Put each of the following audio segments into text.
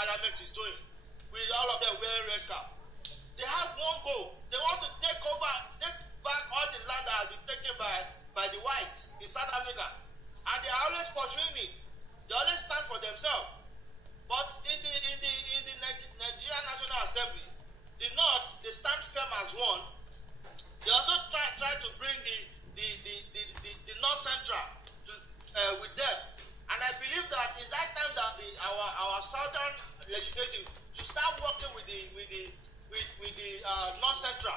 parliament is doing, with all of them wearing red cap. They have one goal. They want to take back all the land that has been taken by the whites in South Africa. And they are always pursuing it. They always stand for themselves. But in the Nigerian National Assembly, the North, they stand firm as one. They also try to bring the North Central with them. And I believe that it's that time that our Southern legislative should start working with the North Central.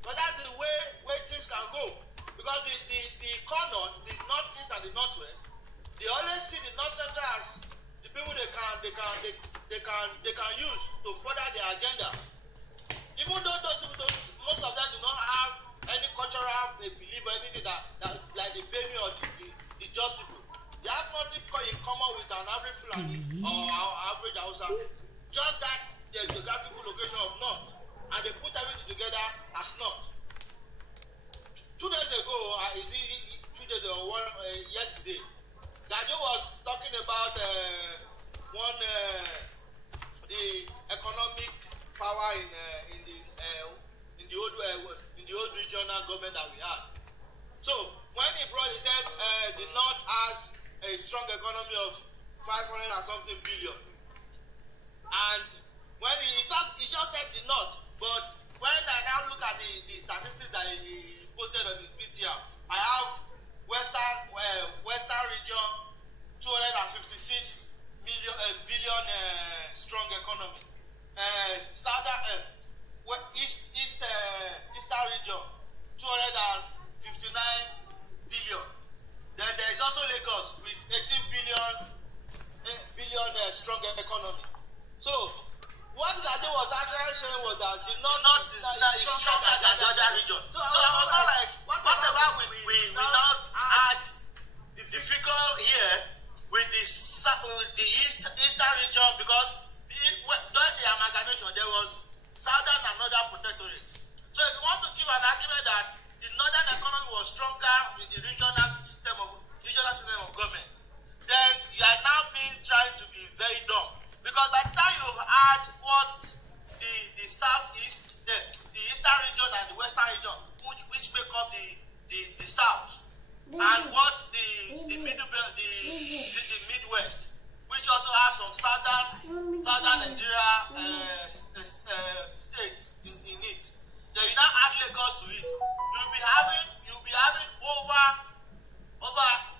But that's the way things can go. Because the corner, the Northeast and the Northwest, they always see the North Central as the people they can use to further their agenda. Even though those people, most of them do not have any cultural belief or anything that like the Bemi or the Just people. They have nothing in common with an average Fulani or average Hausa. Just that the geographical location of North. And they put everything together as North. 2 days ago, 2 days or yesterday, Gajo was talking about the economic power in the old regional government that we had. So when he said the North has a strong economy of 500 and something billion, and when he just said the North, but when I now look at the statistics that he posted on his PTR, I have Western region 256 billion strong economy. Eastern region 259 billion. Then there is also Lagos with 18 billion strong economy. So what Gaje was actually saying was that the North is stronger than the other region. So I was not like, whatever we now add the figure here with the Eastern region, because during the amalgamation there was Southern and Northern protectorate. So if you want to give an argument that the Northern economy was stronger in the regional system of government, then you are now trying to be very dumb. Because by the time you've had what the Southeast, the Eastern region and the Western region, which make up the South, and what the Midwest, which also has some Southern Nigeria states in it. Then you now add Lagos to it. You'll be having over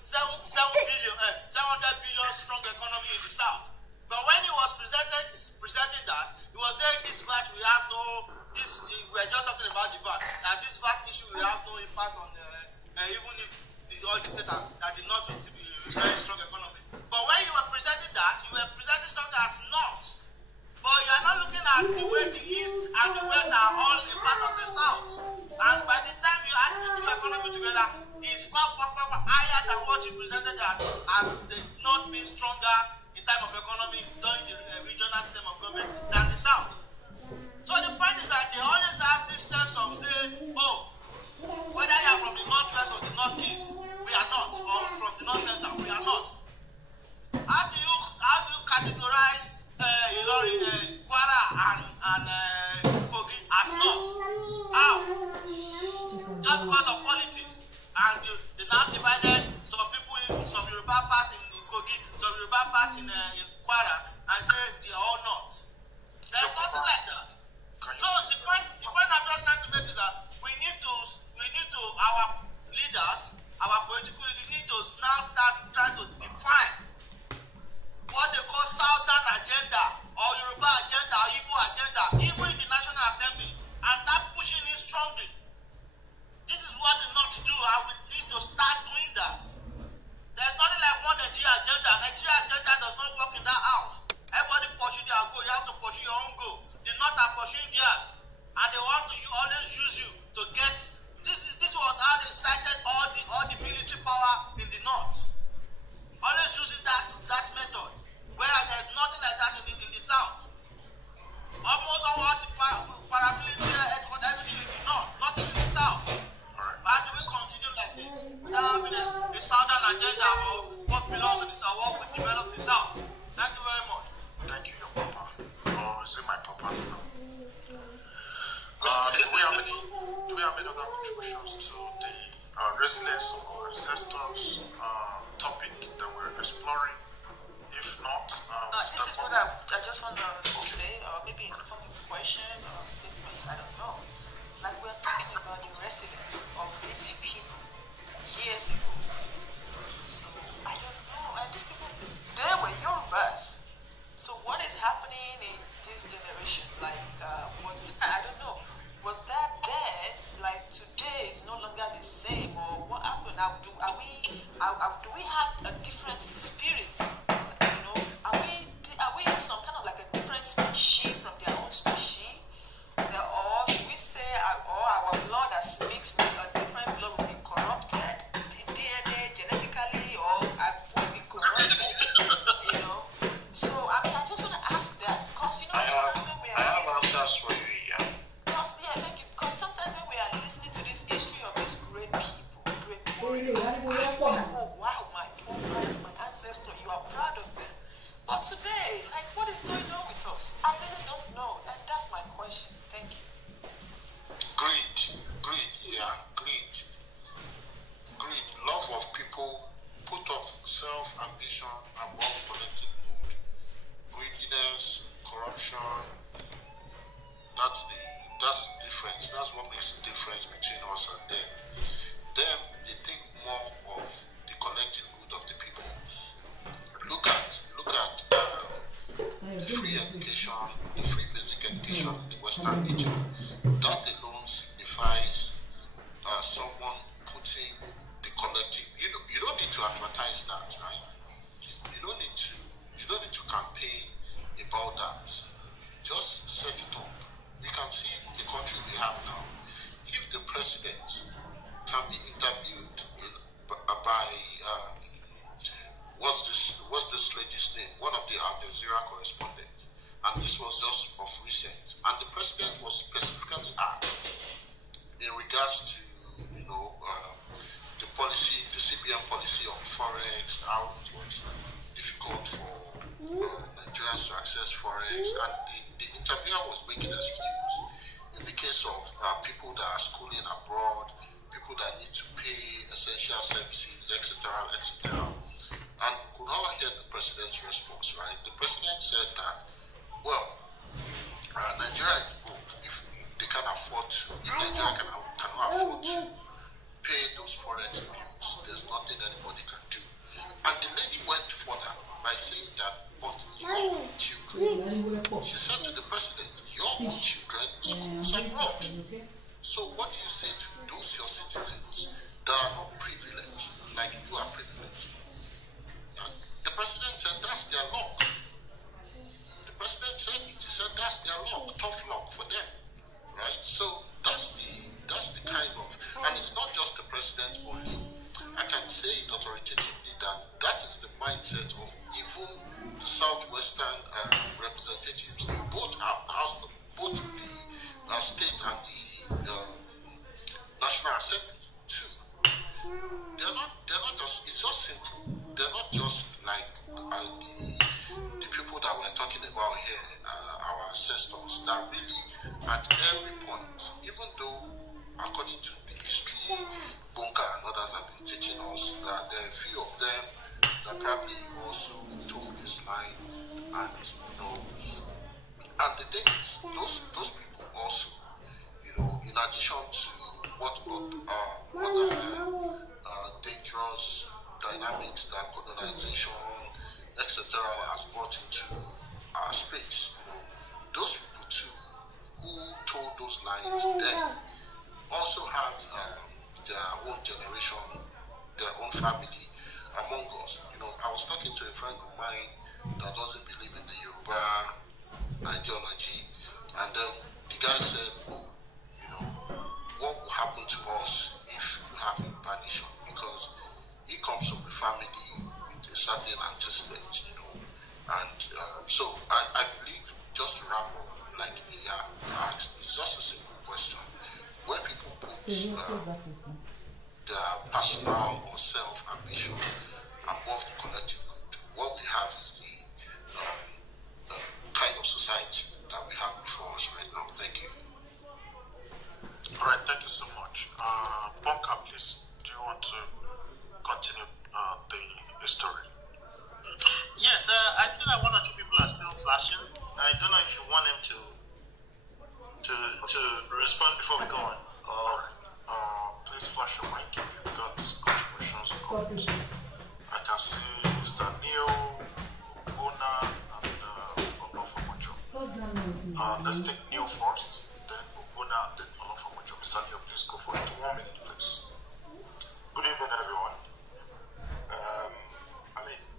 700 billion strong economy in the South. But when he was presenting that, he was saying this fact we have we were just talking about the fact that this fact issue will have no impact on even if all the states that did not used to be a very strong economy. But when you were presenting that, you were presenting something as North. But you are not looking at the way the East and the West are all a part of the South. And by the time you add the two economies together, it's far higher than what you presented as the North being stronger in terms of economy during the regional system of government than the South. So the point is that they always have this sense of saying, oh, whether you are from the Northwest or the Northeast, we are not, or from the North Center, we are not. How do you categorize Kwara and Kogi as North? How? Just because of politics. And they now divided some people, some Yoruba part in Kogi, some Yoruba part in Kwara, and say they are all North. There's nothing like that. So the point I'm just trying to make is that we need to our leaders, our political leaders, need to now start resilience of our ancestors topic that we're exploring? If not, this is what I just want to say, or maybe in the form of a question or a statement, I don't know. Like we're talking about the resilience of these people years ago. So I don't know. And these people, they were Yorubas. So what is happening in this generation? Like, I don't know. Was that then? Like today is no longer the same, or what happened? Now, do we have a different spirit? You know, are we some kind of like a different species from their own species? Or should we say, or our blood has mixed with a different blood will be corrupted, the DNA genetically, or will be corrupted? You know. So I mean, I just want to ask that because you know sometimes when we are I have answers for you. Thank you. Because sometimes when we are listening to this history of these great people, great warriors, I feel like, oh wow, my forefathers, my ancestors, you are proud of them. But today, like, what is going on with us? I really don't know. That's my question. Thank you. Greed. Love of people, put of self-ambition above collective good. Greediness, corruption. That's the difference. That's what makes the difference between us and them. Them, they think more of the collective good of the people. Look at the free education, the free basic education in the Western region. That alone signifies someone putting the collective. You don't need to advertise that, right? You don't need to campaign about that. Just set it up. We can see the country we have now. If the president can be interviewed by what's this lady's name? One of the Al Jazeera correspondents, and this was just of recent. And the president was specifically asked in regards to the policy, the CBN policy on forex, how it was difficult for Nigerians to access forex, and the interviewer was making excuse in the case of people that are schooling abroad, people that need to pay essential services, etc., etc. And we could all hear the president's response, right? The president said that, well, Nigeria is broke. If they can afford to, if Nigeria cannot afford to pay those forex bills, there's nothing anybody can do. And the lady went further by saying that, but your own children, she said to the president, your own children, schools abroad. So what do you say to those your citizens that are not privileged, like you are privileged? And the president said that's their luck. The president said that's their luck, tough luck for them, right? So that's the kind of, and it's not just the president only. I can say it authoritatively that is the mindset of even the southwestern representatives in both both the state and the National Assembly too. They're not just. It's just simple. They're not just like the people that we're talking about here, our ancestors. That really, at every point, even though according to the history, Bunker and others have been teaching us that there are a few of them that probably also told this line, and and the thing is, those people also, in addition to what dangerous dynamics that colonization, etc., has brought into our space, those people too who told those lines then also have their own generation, their own family among us. I was talking to a friend of mine that doesn't believe in the Yoruba ideology, and then the guy said, what will happen to us if you have a nation? Because he comes from a family with a certain antecedent, and so I believe, just to wrap up, like you asked, it's just a simple question. When people put their personal or self-ambition above the collective good, what we have is the kind of society that we have before us right now. Thank you. All right, thank you so much. Bonka, please, do you want flashing. I don't know if you want him to respond before we go on. Please flash your mic if you've got contributions or comments. I can see Mr. Neil, Bona, and Olofamojo. Let's take Neil first, then Bona, then Olofamojo. Mr. Neil, please go for it. 1 minute, please. Good evening, everyone.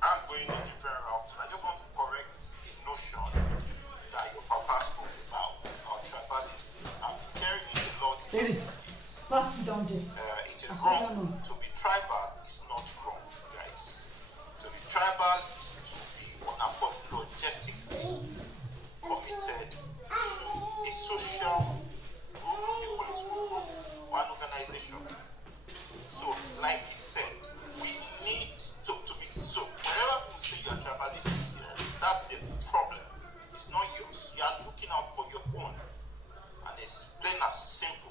I'm going a different route. I just want to correct a notion that your papa spoke about tribalism. I'm hearing it a lot. It is wrong to be tribal. It's not wrong, guys. To be tribal is to be unapologetic, committed to a social group, a political group, one organization. So, like he said, we need to be. So, whenever people say you are tribalist, that's the problem. It's not yours. You are looking out for your own. And it's plain as simple.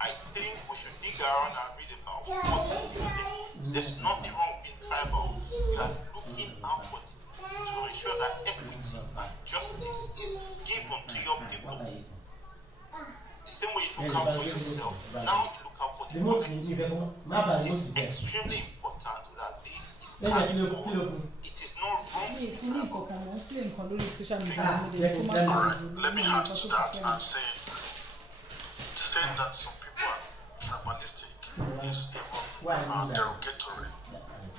I think we should dig around and read about what is it. There's nothing wrong with being tribal. You are looking out for it to ensure that equity and justice is given to your people. The same way you look out for yourself, now you look out for the community. It is extremely important that this is carried on. It is not wrong to be tribal. Alright, let me add to that and saying that some people are tribalistic is even derogatory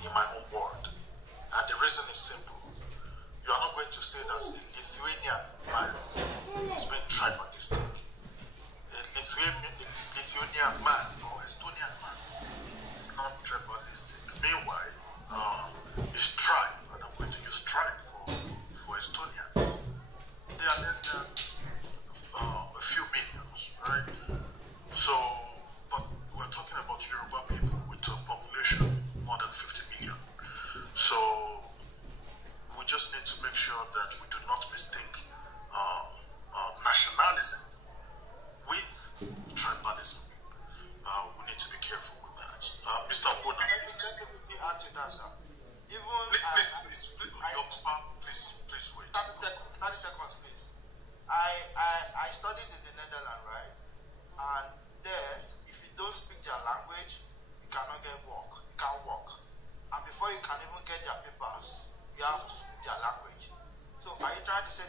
in my own word. And the reason is simple. You are not going to say that a Lithuanian man is being tribalistic. A Lithuanian man or Estonian man is not tribalistic. Meanwhile, it's tribe, and I'm going to use tribe for Estonians. They are less than a few millions, right? So, but we're talking about Yoruba people with a population more than 50 million. So, we just need to make sure that we do not mistake nationalism with tribalism. We need to be careful with that. Mr. Bona, Let me add to that, sir. Even please wait. 30 seconds, please. I studied in the Netherlands, right? And there, if you don't speak their language, you cannot get work. You can't work. And before you can even get their papers, you have to speak their language. So are you trying to say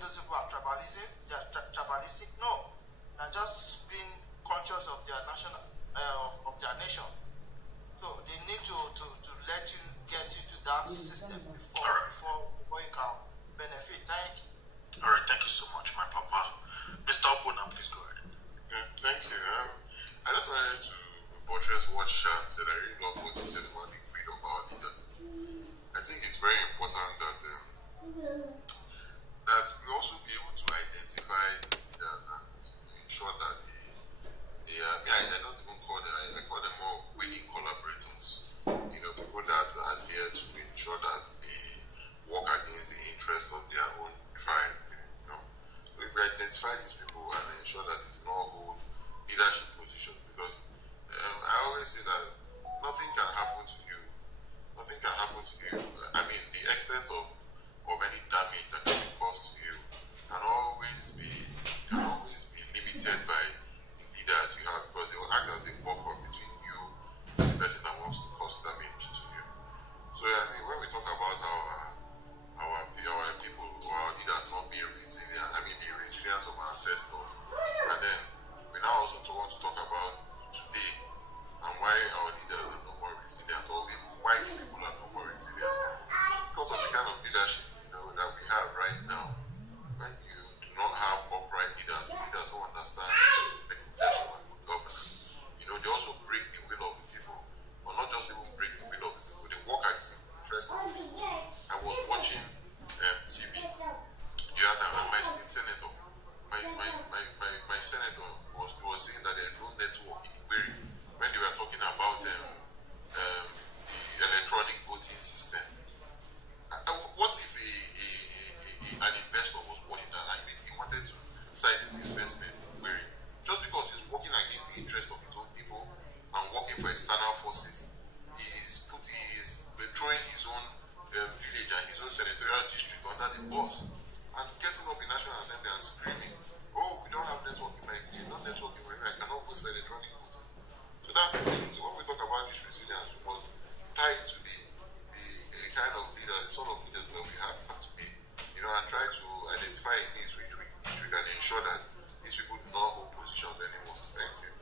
identify a needs which we can ensure that these people do not hold positions anymore. Thank you.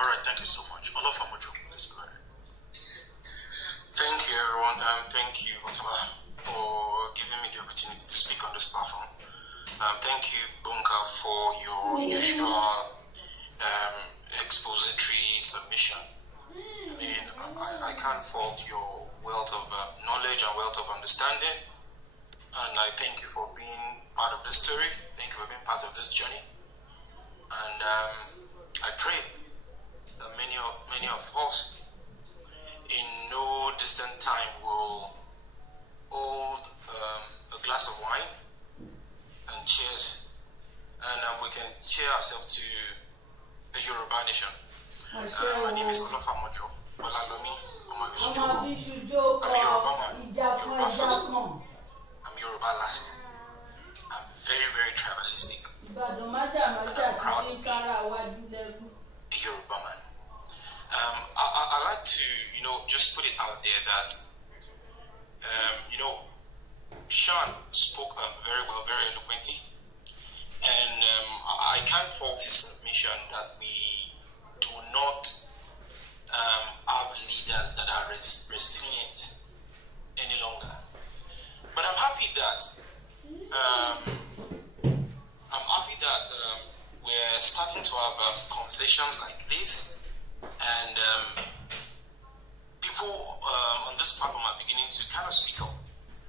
All right, thank you so much. Olofamojo, please go ahead. Thank you, everyone. Thank you, Otama, for giving me the opportunity to speak on this platform. Thank you, Bunka, for your usual expository submission. I mean, I can't fault your wealth of knowledge and wealth of understanding. And I thank you for being part of this story. Thank you for being part of this journey. And I pray that many of us in no distant time will hold a glass of wine and cheers, and we can cheer ourselves to the Yoruba nation. My name is Olofamojo Olalomi Omabishujo. I'm Yoruba man, Yoruba first. I'm Yoruba last. I'm very, very tribalistic. And I'm proud to be a Yoruba man. I like to, just put it out there that, Sean spoke very well, very eloquently, and I can't fault his submission that we do not have leaders that are resilient any longer. But I'm happy that we're starting to have conversations like this, and people on this platform are beginning to kind of speak up,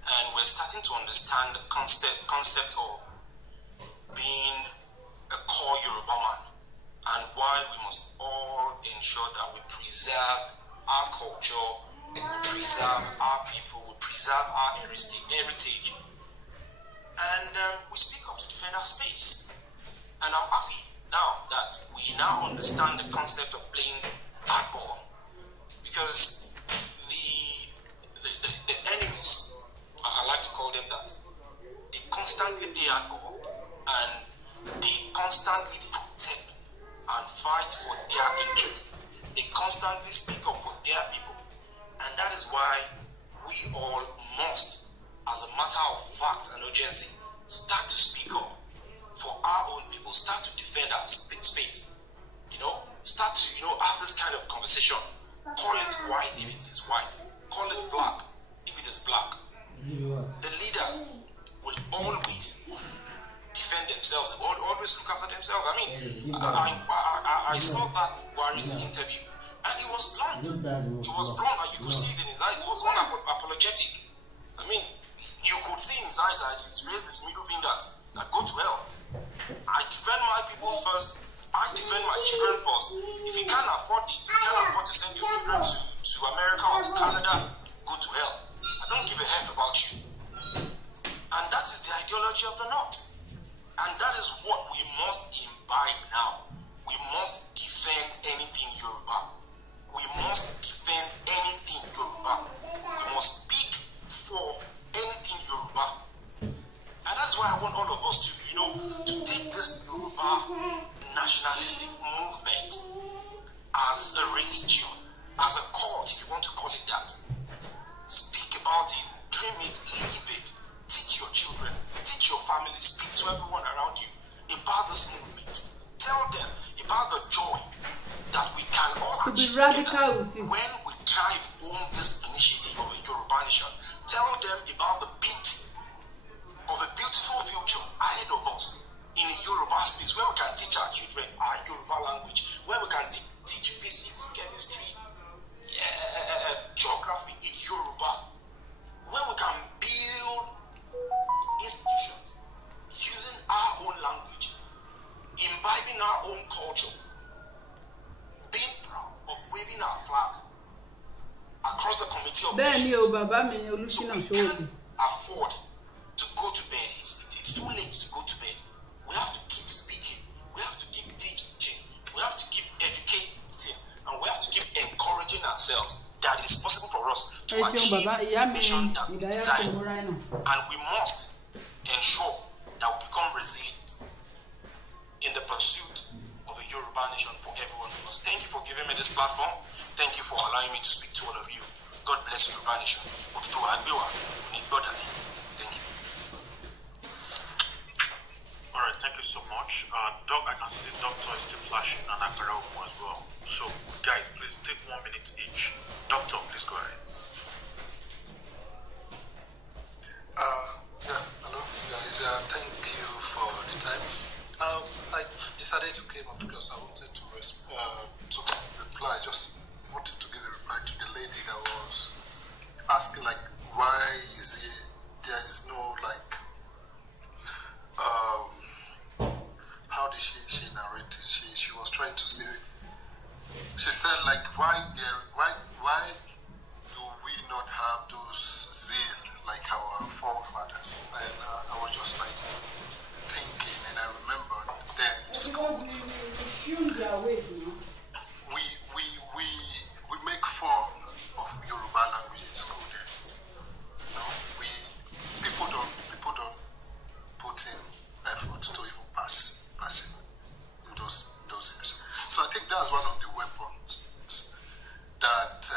and we're starting to understand the concept of being a core Yoruba man, and why we must all ensure that we preserve our culture, we preserve our people, we preserve our heritage, and we speak up to defend our space. And I'm happy now that we now understand the concept of playing hardball, because the enemies, I like to call them that, they constantly play hardball, and they constantly protect and fight for their interests. They constantly speak up for their people, and that is why we all must, as a matter of fact and urgency, start to speak up for our own people, start to defend our space, start to, have this kind of conversation. Call it white if it is white, call it black if it is black. The leaders will always defend themselves, always look after themselves. I mean, I saw that Buhari's interview, and he was blunt. He was blunt, and you could see it in his eyes. He was unapologetic. I mean, you could see in his eyes that he's raised his middle finger. Now go to hell. I defend my people first. I defend my children first. If you can't afford it, if you can't afford to send your children to America or to Canada, go to hell. I don't give a F about you. And that is the ideology of the North. And that is what we must imbibe now. We must defend anything Yoruba. We must defend anything Yoruba. We must speak for anything Yoruba. And that's why I want all of us to, to take this Yoruba nationalistic movement as a religion, as a cult, if you want to call it that. Speak about it, dream it, live it, teach your children, teach your family, speak to everyone around you about this movement. Tell them about the joy that we can all achieve together when we drive home this initiative of a Yoruba nation. Tell them about the beauty of a beautiful future ahead of us in a Yoruba space, where we can teach our children our Yoruba language, where we can teach physics, chemistry, geography in Yoruba, where we can build institutions using our own language, imbibing our own culture, being proud of waving our flag across the committee of so we can't afford to go to bed. It's too late to go to bed. We have to keep speaking. We have to keep teaching. We have to keep educating. And we have to keep encouraging ourselves that it's possible for us to achieve the mission that we desire. And we must ensure that we become resilient in the pursuit of a Yoruba nation for everyone of us. Thank you for giving me this platform. Thank you for allowing me to speak to all of you. God bless Yoruba nation. Thank you. much. Doc, I can see the doctor is still flashing and Akara as well. So, guys, please take 1 minute each. Doctor, please go ahead. Yeah, hello guys. Thank you for the time. I decided to come up because I wanted to reply. Just wanted to give a reply to the lady that was asking, like, why there is no, like, how did she narrate it? She was trying to say, she said, like, why do we not have those zeal like our forefathers? And I was just like thinking, and I remember then in school we make fun of Yoruba language in school then. You know, people don't put in effort to even pass it in those areas. So I think that's one of the weapons that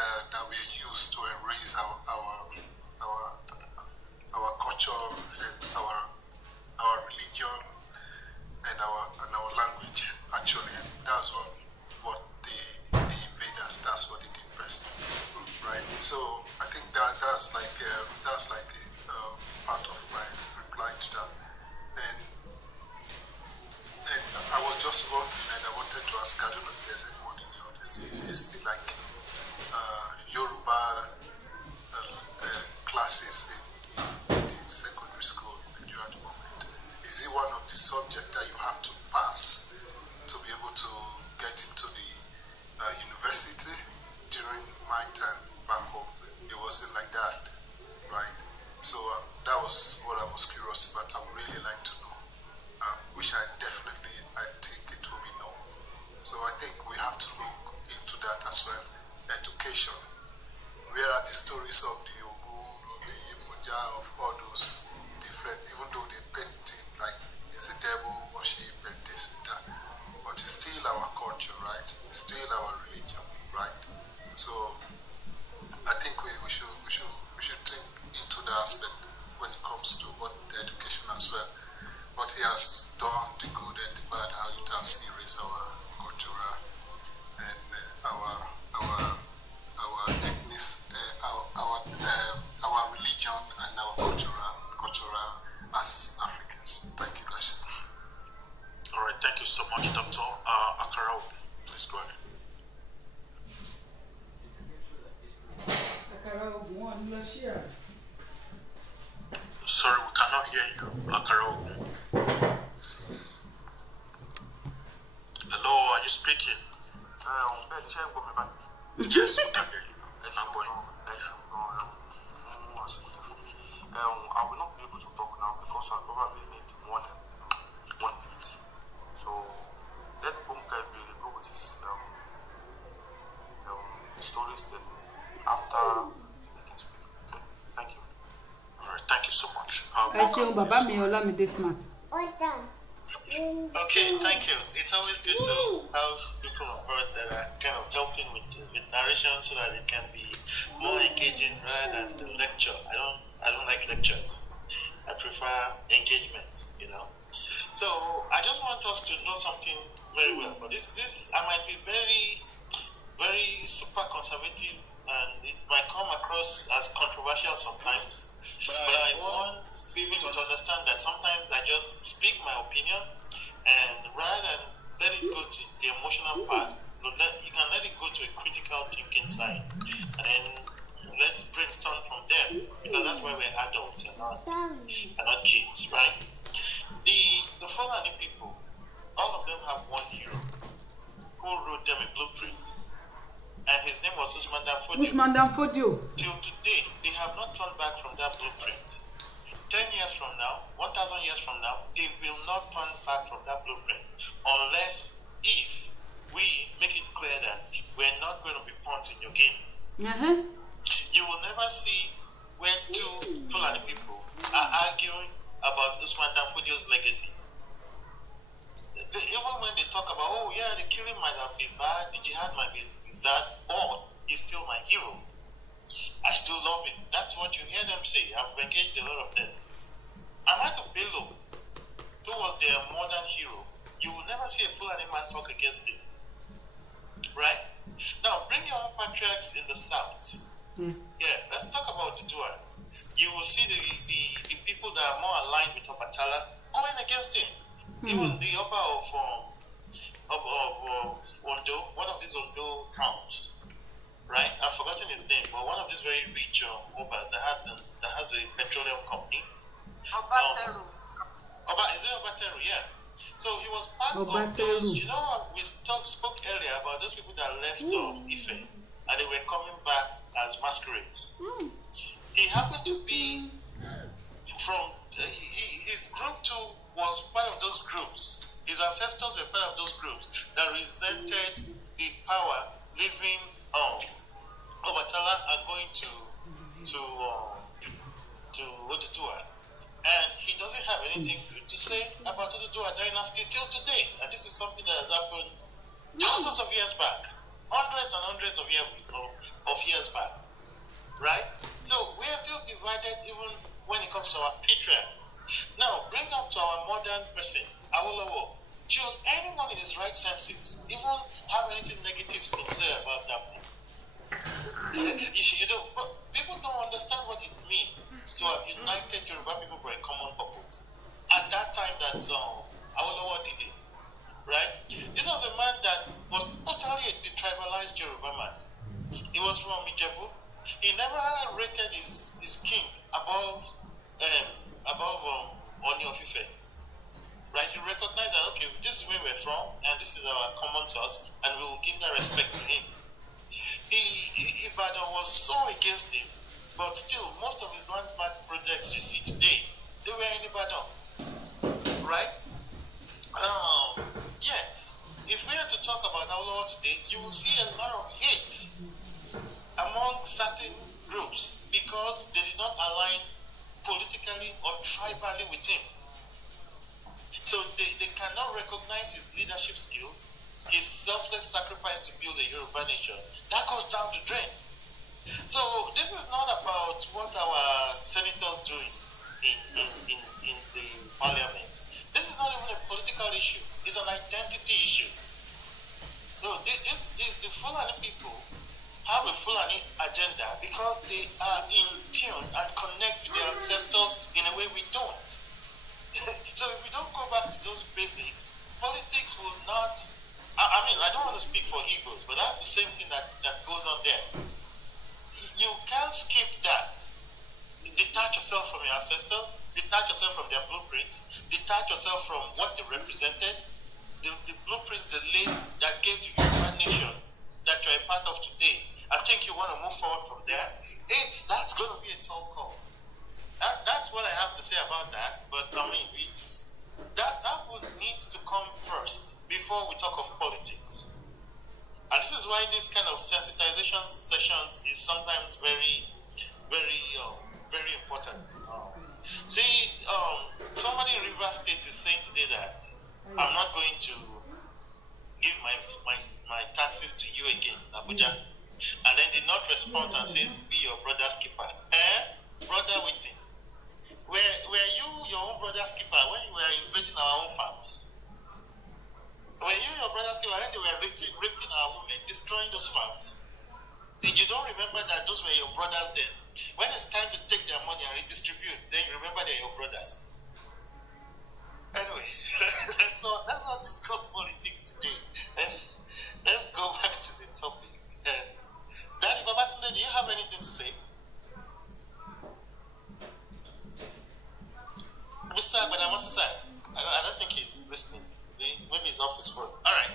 we use to embrace our culture, our religion, and our language. Actually, that's what the invaders, that's what they did best, right? So I think that's like a part of my reply to that. And I was just wondering, and I wanted to ask, I don't know if there's anyone in the audience, there's still like Yoruba classes in the secondary school in Nigeria at the moment. Is it one of the subjects that you have to pass to be able to get into the university? During my time back home, it wasn't like that, right? So that was what I was curious about. I would really like to know, which I think it will be no. So I think we have to look into that as well. Education. Where are the stories of the Ogun, of the Yemoja, of all those different, even though they paint it like it's a devil worship and this and that, but it's still our culture, right? It's still our religion, right? So I think we should think into that aspect when it comes to what the education as well. What he has done, the good and the bad, how it has erased our cultural and our religion and our cultural as Africans. Thank you, guys. All right, thank you so much, Doctor. Akara, please go ahead. Sorry, we cannot hear you, Akara. Hello, are you speaking? Yes, we can hear you. I will not be able to talk now because I probably need more than 1 minute. So let Bunkai be go with his stories, then after they can speak. Okay, thank you. All right, thank you so much. Okay, thank you. It's always good to have people on board that are kind of helping with narration so that it can be more engaging rather than the lecture. I don't like lectures. I prefer engagement, you know. So I just want us to know something very well. But this I might be very, very super conservative, and it might come across as controversial sometimes. But I want people to understand that sometimes I just speak my opinion, and rather than let it go to the emotional part, you can let it go to a critical thinking side, and then let's brainstorm from there, because that's why we're adults and not kids, right? The Fulani people, all of them have one hero who wrote them a blueprint, and his name was Usman Danfodio. Till today, they have not turned back from that blueprint. 10 years from now, 1,000 years from now, they will not turn back from that blueprint unless if we make it clear that we're not going to be pawns in your game. You will never see where two Fulani people are arguing about Usman Danfodio's legacy. Even when they talk about, oh yeah, the killing might have been bad, the jihad might be bad, or he's still my hero. I still love him. That's what you hear them say. I've engaged a lot of them. Amaka Bello, who was their modern hero, against him. Right? Now, bring your own patriarchs in the south. Yeah, let's talk about the Dua. You will see the people that are more aligned with Obatala going against him. Even the Oba of Ondo, one of these Ondo towns, right? I've forgotten his name, but one of these very rich Obas that has a petroleum company. Obateru. Is it Obateru? Yeah. So he was part of those, you know, we spoke earlier about those people that left Ife and they were coming back as masquerades. He happened to be from, his group too was part of those groups. His ancestors were part of those groups that resented the power leaving Obatala and going to Oduduwa. And he doesn't have anything good to say about Oduduwa dynasty till today. And this is something that has happened thousands of years back, hundreds and hundreds of years back, right? So we are still divided even when it comes to our patriarch. Now, bring up to our modern person, Awolowo. Should anyone in his right senses even have anything negative to say about that man? But people don't understand what it means to have united Yoruba people for a common purpose. At that time that Awolowo did it, right? This was a man that was totally a detribalized Yoruba man. He was from Ijebu. He never rated his king above Oni of Ife. Right? You recognize that, okay, this is where we're from, and this is our common source, and we will give that respect to him. Ibadan was so against him, but still, most of his landmark projects you see today, they were in Ibadan. Right? Yet, if we are to talk about Awolowo today, you will see a lot of hate among certain groups because they did not align politically or tribally with him. So they cannot recognize his leadership skills, his selfless sacrifice to build a Yoruba nation. That goes down the drain. So this is not about what our senators do in the parliament. This is not even a political issue. It's an identity issue. No, the Fulani people have a Fulani agenda because they are in tune and connect with their ancestors in a way we don't. So if we don't go back to those basics, politics will not. I mean, I don't want to speak for Igbos, but that's the same thing that goes on there. You can't skip that. Detach yourself from your ancestors, detach yourself from their blueprints, detach yourself from what they represented, the blueprints they laid that gave the Yoruba nation that you're a part of today. I think you want to move forward from there. That's going to be a tall call. That's what I have to say about that. But I mean, that would need to come first before we talk of politics. And this is why this kind of sensitization sessions is sometimes very, very, very important. Somebody in Rivers State is saying today that I'm not going to give my taxes to you again, Abuja. And then did not respond and says, be your brother's keeper. Brother waiting. Were you your own brother's keeper when you were invading our own farms? Were you your brother's keeper when they were raping our women, destroying those farms? Did you don't remember that those were your brothers then? When it's time to take their money and redistribute, then you remember they're your brothers. Anyway, let's not discuss politics today. Let's go back to the topic. Danny Babatunde, do you have anything to say? Mr. Abadamasasai, I don't think he's listening. Is he? Maybe he's off his phone. All right.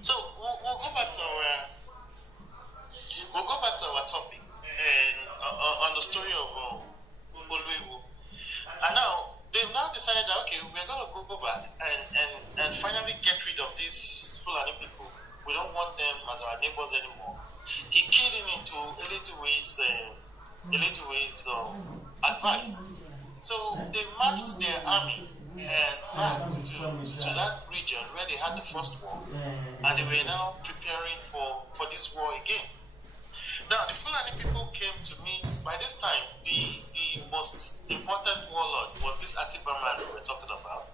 So we'll go back to our topic and on the story of Oluewu. And now they've now decided that okay, we're going to go back and finally get rid of these Fulani people. We don't want them as our neighbors anymore. He keyed in into Eleduwe's advice. So they marched their army and back to that region where they had the first war, and they were now preparing for this war again. Now the Fulani people came to meet. By this time, the most important warlord was this Atiba man we were talking about.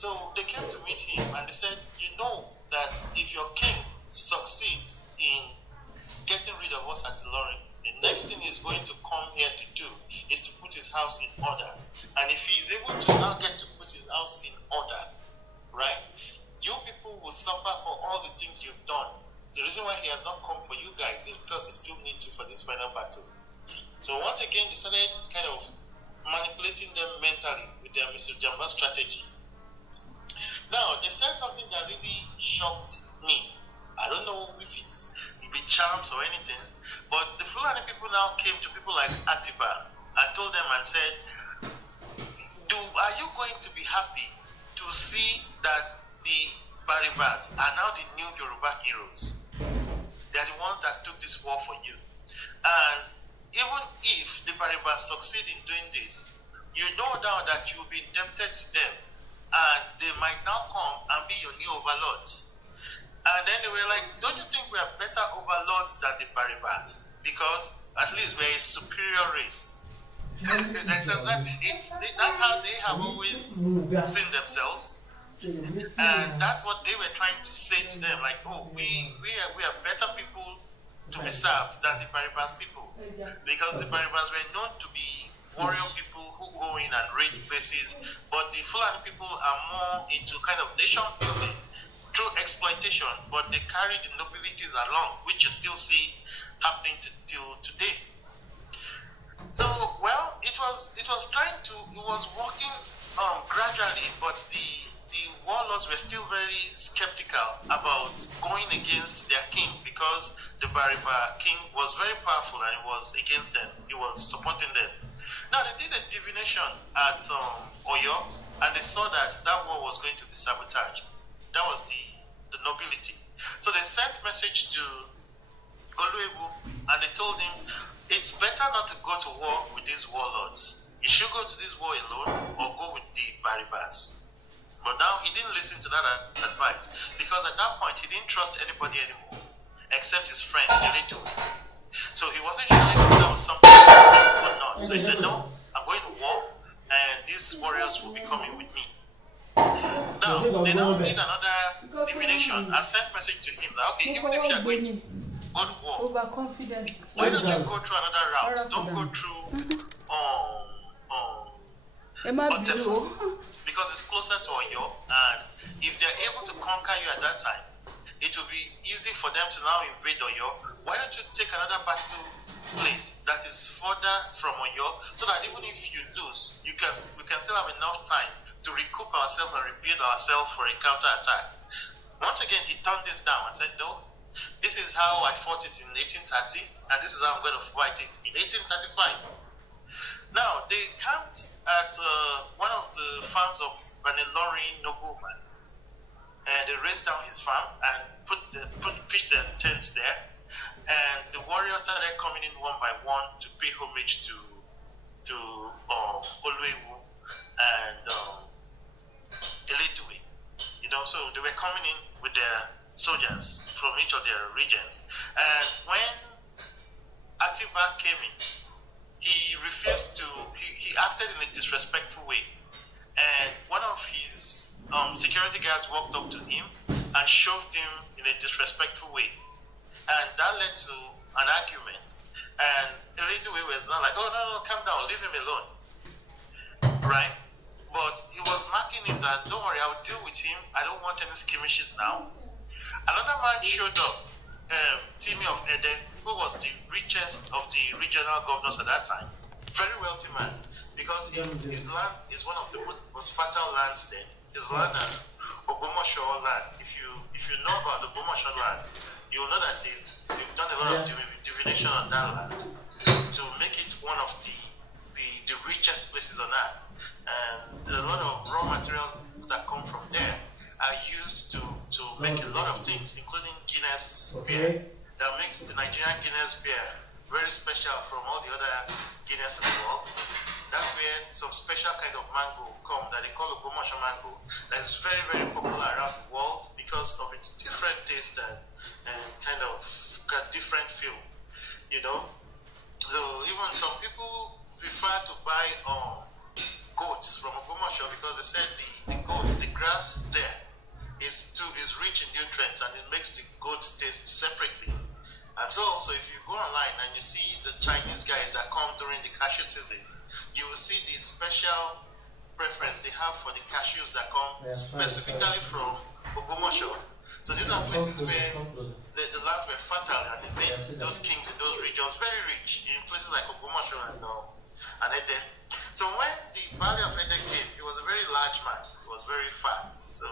So they came to meet him and they said, you know that if your king succeeds in getting rid of us at Ilorin, the next thing he's going to come here to do is to put his house in order. And if he is able to now get to put his house in order, right, you people will suffer for all the things you've done. The reason why he has not come for you guys is because he still needs you for this final battle. So once again, they started kind of manipulating them mentally with their Mr. Jamba strategy. Now, they said something that really shocked me. I don't know if it's with charms or anything, but the Fulani people now came to people like Atiba and told them and said, are you going to be happy to see that the Baribas are now the new Yoruba heroes? They are the ones that took this war for you. And even if the Baribas succeed in doing this, you know now that you will be indebted to them, and they might now come and be your new overlords. And then they were like, don't you think we are better overlords than the Baribas? Because at least we're a superior race. That's how they have always seen themselves. And that's what they were trying to say to them, like, oh, we are better people to be served than the Baribas people. Because the Baribas were known to be warrior people who go in and raid places, but the Fulani people are more into kind of nation building through exploitation, but they carry the nobilities along, which you still see happening till today. So, well, it was working gradually, but the warlords were still very skeptical about going against their king, because the Bariba king was very powerful and he was against them. He was supporting them. Now, they did a divination at Oyo, and they saw that war was going to be sabotaged. That was the nobility. So they sent message to Oluebu, and they told him, it's better not to go to war with these warlords. You should go to this war alone or go with the Baribas. But now he didn't listen to that advice, because at that point he didn't trust anybody anymore except his friend Elito. So he wasn't sure if that was something or not. So he said, no, I'm going to war and these warriors will be coming with me. Now, they now did another divination and sent message to him that, okay, even if you are going to go to war, overconfidence. why don't you go through another route? Don't go through Otefo, because it's closer to Oyo, and if they're able to conquer you at that time, it will be easy for them to now invade Oyo. Why don't you take another battle place that is further from Oyo, so that even if you lose, we can still have enough time to recoup ourselves and rebuild ourselves for a counter-attack. Once again, he turned this down and said, no, this is how I fought it in 1830, and this is how I'm going to fight it in 1835. Now, they camped at one of the farms of an Ilorin nobleman, and they raised down his farm and pitched their tents there, and the warriors started coming in one by one to pay homage to Oluewu and Eledue. So they were coming in with their soldiers from each of their regions, and when Atiba came in, he refused to, he acted in a disrespectful way, and one of his security guards walked up to him and shoved him in a disrespectful way, and that led to an argument, and Eledue was not like, oh no, calm down, leave him alone, right? But he was marking him that, don't worry, I'll deal with him, I don't want any skirmishes now. Another man showed up, Timi of Ede, who was the richest of the regional governors at that time. Very wealthy man, because his land is one of the most fertile lands then. His land and Ogbomoso land. If you know about the Ogbomoso land, you will know that they've done a lot of divination on that land to make it one of the richest places on earth. And a lot of raw materials that come from there are used to make a lot of things, including Guinness beer. That makes the Nigerian Guinness beer very special from all the other Guinness in the world. That's where some special kind of mango come that they call Ogbomoso mango. That is very, very popular around the world because of its different taste and kind of got different feel, So even some people prefer to buy goats from Ogbomoso because they said the goats, the grass separately. And so also if you go online and you see the Chinese guys that come during the cashew seasons, you will see the special preference they have for the cashews that come specifically from Ogbomoso. So these are places where the lands were fertile and they made those kings in those regions very rich, in places like Ogbomoso and Ede. So when the Valley of Ede came, he was a very large man. He was very fat. So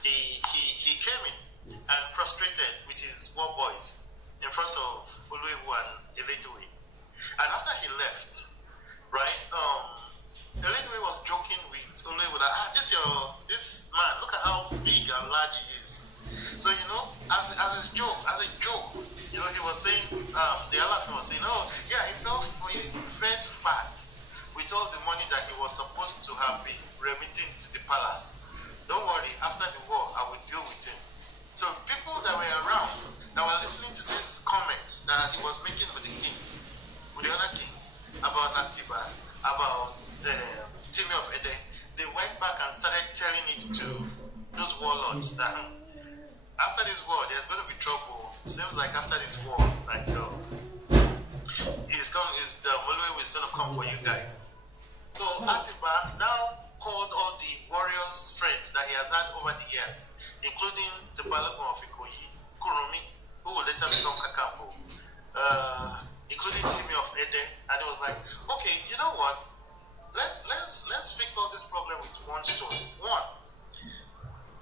he came in and prostrated with his war boys in front of Oluewu and Eledue. And after he left, right, Eledue was joking with Oluewu that, this man, look at how big and large he is. So, you know, as a joke, you know, he was saying, the Alafin was saying, oh, yeah, he felt fat with all the money that he was supposed to have been remitting to the palace. Don't worry, after the war, I will deal with him. So people that were around, that were listening to this comment that he was making with the king, with the other king, about Atiba, about the Timi of Ede, they went back and started telling it to those warlords that after this war, there's going to be trouble. It seems like after this war, like Oluewu is going to come for you guys. So Atiba now called all the warriors friends that he has had over the years, including the Balogun of Ikoyi, Kurumi, who will later become Kakamfo, including Timi of Ede, and it was like, okay, you know what? Let's fix all this problem with one stone. One,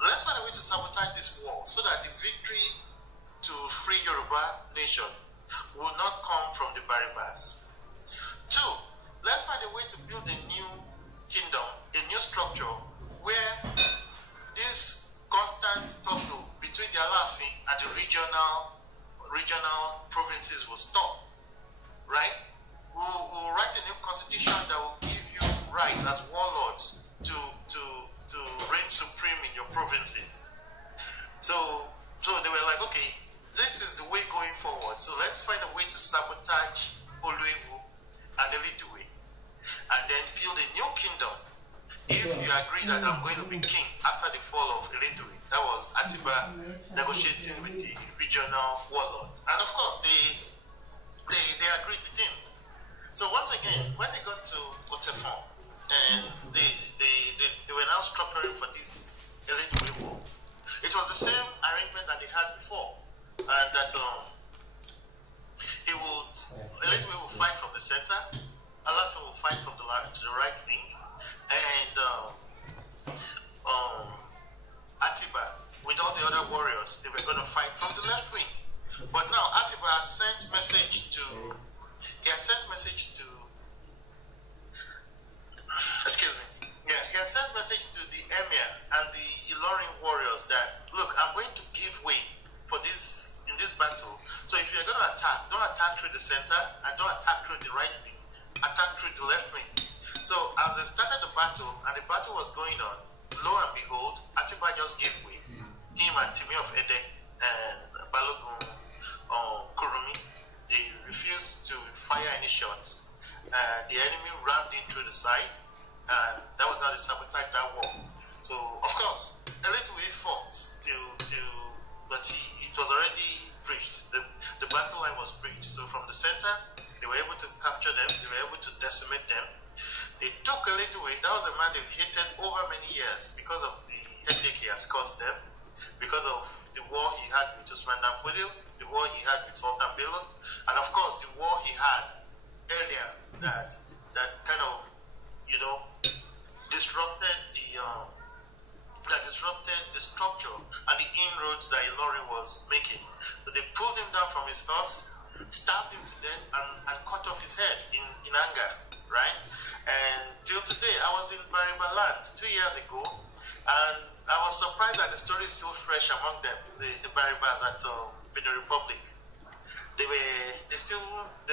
let's find a way to sabotage this war so that the victory to free Yoruba nation will not come from the Baribas. Two, let's find a way to build a new kingdom, a new structure where this constant tussle between the Alafin and the regional provinces will stop. Right? We'll write a new constitution that will give you rights as warlords to reign supreme in your provinces. So they were like, okay, this is the way going forward. So let's find a way to sabotage Oluewu and Eledue and then build a new kingdom. If you agree that I'm going to be king after the fall of Eledue, that was Atiba negotiating with the regional warlords. And of course, they agreed with him. So once again, when they got to Otefon, and they were now structuring for this Eledue war, it was the same arrangement that they had before, and that Eledue will fight from the center, Alafin will fight from the right wing, and Atiba, with all the other warriors, they were going to fight from the left wing. But now Atiba had sent message to the emir and the Ilorin warriors that, look, I'm going to give way for this in this battle. So if you're going to attack, don't attack through the center and don't attack through the right wing. Attack through the left wing. So as they started the battle and the battle was going on, lo and behold, Atiba just gave way. Him and Timi of Ede and Balogun Kurumi, they refused to fire any shots. The enemy rammed in through the side, and that was how they sabotaged that war. So, of course, Eledue fought but it was already breached. The battle line was breached. So from the center, they were able to capture them. They were able to decimate them. They took Eledue. That was a man they've hated over many years because of the headache he has caused them, because of the war he had with Usman Danfodio, the war he had with Sultan Bello, and of course the war he had earlier that kind of, you know, disrupted the structure and the inroads that Ilorin was making. So they pulled him down from his horse, stabbed him to death, and cut off his head in anger, right? And till today, I was in Yorubaland 2 years ago, and I was surprised that the story is still fresh among them, the Baribas at Benin Republic. They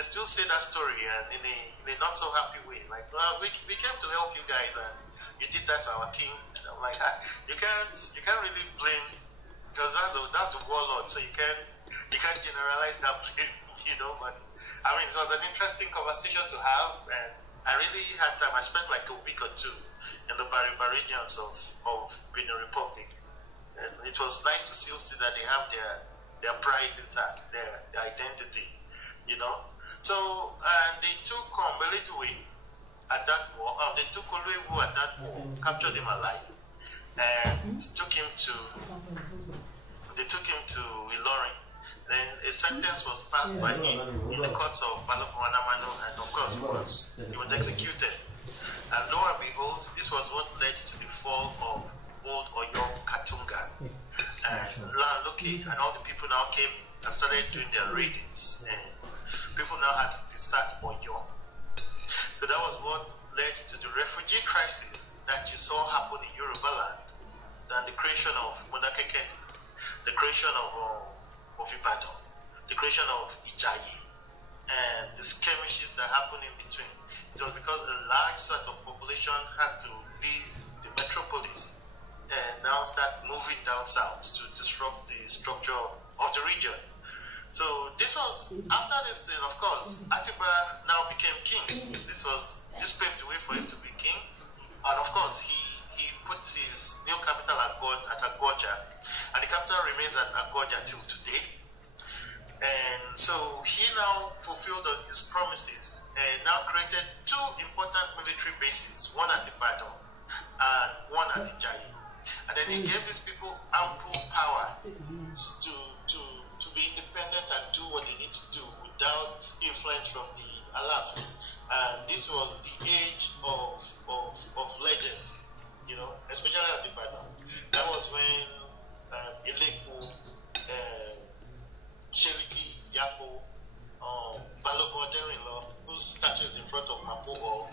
still say that story, and in a not so happy way. Like, well, we came to help you guys, and you did that to our king. And I'm like, you can't really blame, because that's the warlord, so you can't generalize that blame, you know. But I mean, it was an interesting conversation to have, and I really had time. I spent like a week or two in the Bariba regions of Benin Republic, and it was nice to still see that they have their pride intact, their identity, you know. So they took Beledwe at that war. They took Oluewu at that war, captured him alive, and they took him to Ilorin. Then a sentence was passed by him in the courts of Balogun and Amano, and of course he was executed. And lo and behold, this was what led to the fall of old Oyo Katunga. And Loki and all the people now came in and started doing their raidings. And people now had to desert Oyo. So that was what led to the refugee crisis that you saw happen in Yorubaland, and the creation of Modakeke, the creation of Ibadan, the creation of Ijaye, and the skirmishes that happened in between. It was because a large sort of population had to leave the metropolis and now start moving down south to disrupt the structure of the region. So this was, after this thing, of course, Atiba now became king. This paved the way for him to be king. And of course, he put his new capital at Agoja. And the capital remains at Agoja till today. And so he now fulfilled his promises and now created two important military bases, one at Ibadan and one at Ijaye. And then he gave these people ample power to be independent and do what they need to do without influence from the Alafin. And this was the age of legends, you know, especially at Ibadan. That was when Eleku, Sheriki, Yako, Balogun Derinlo, whose statue is in front of Mapo,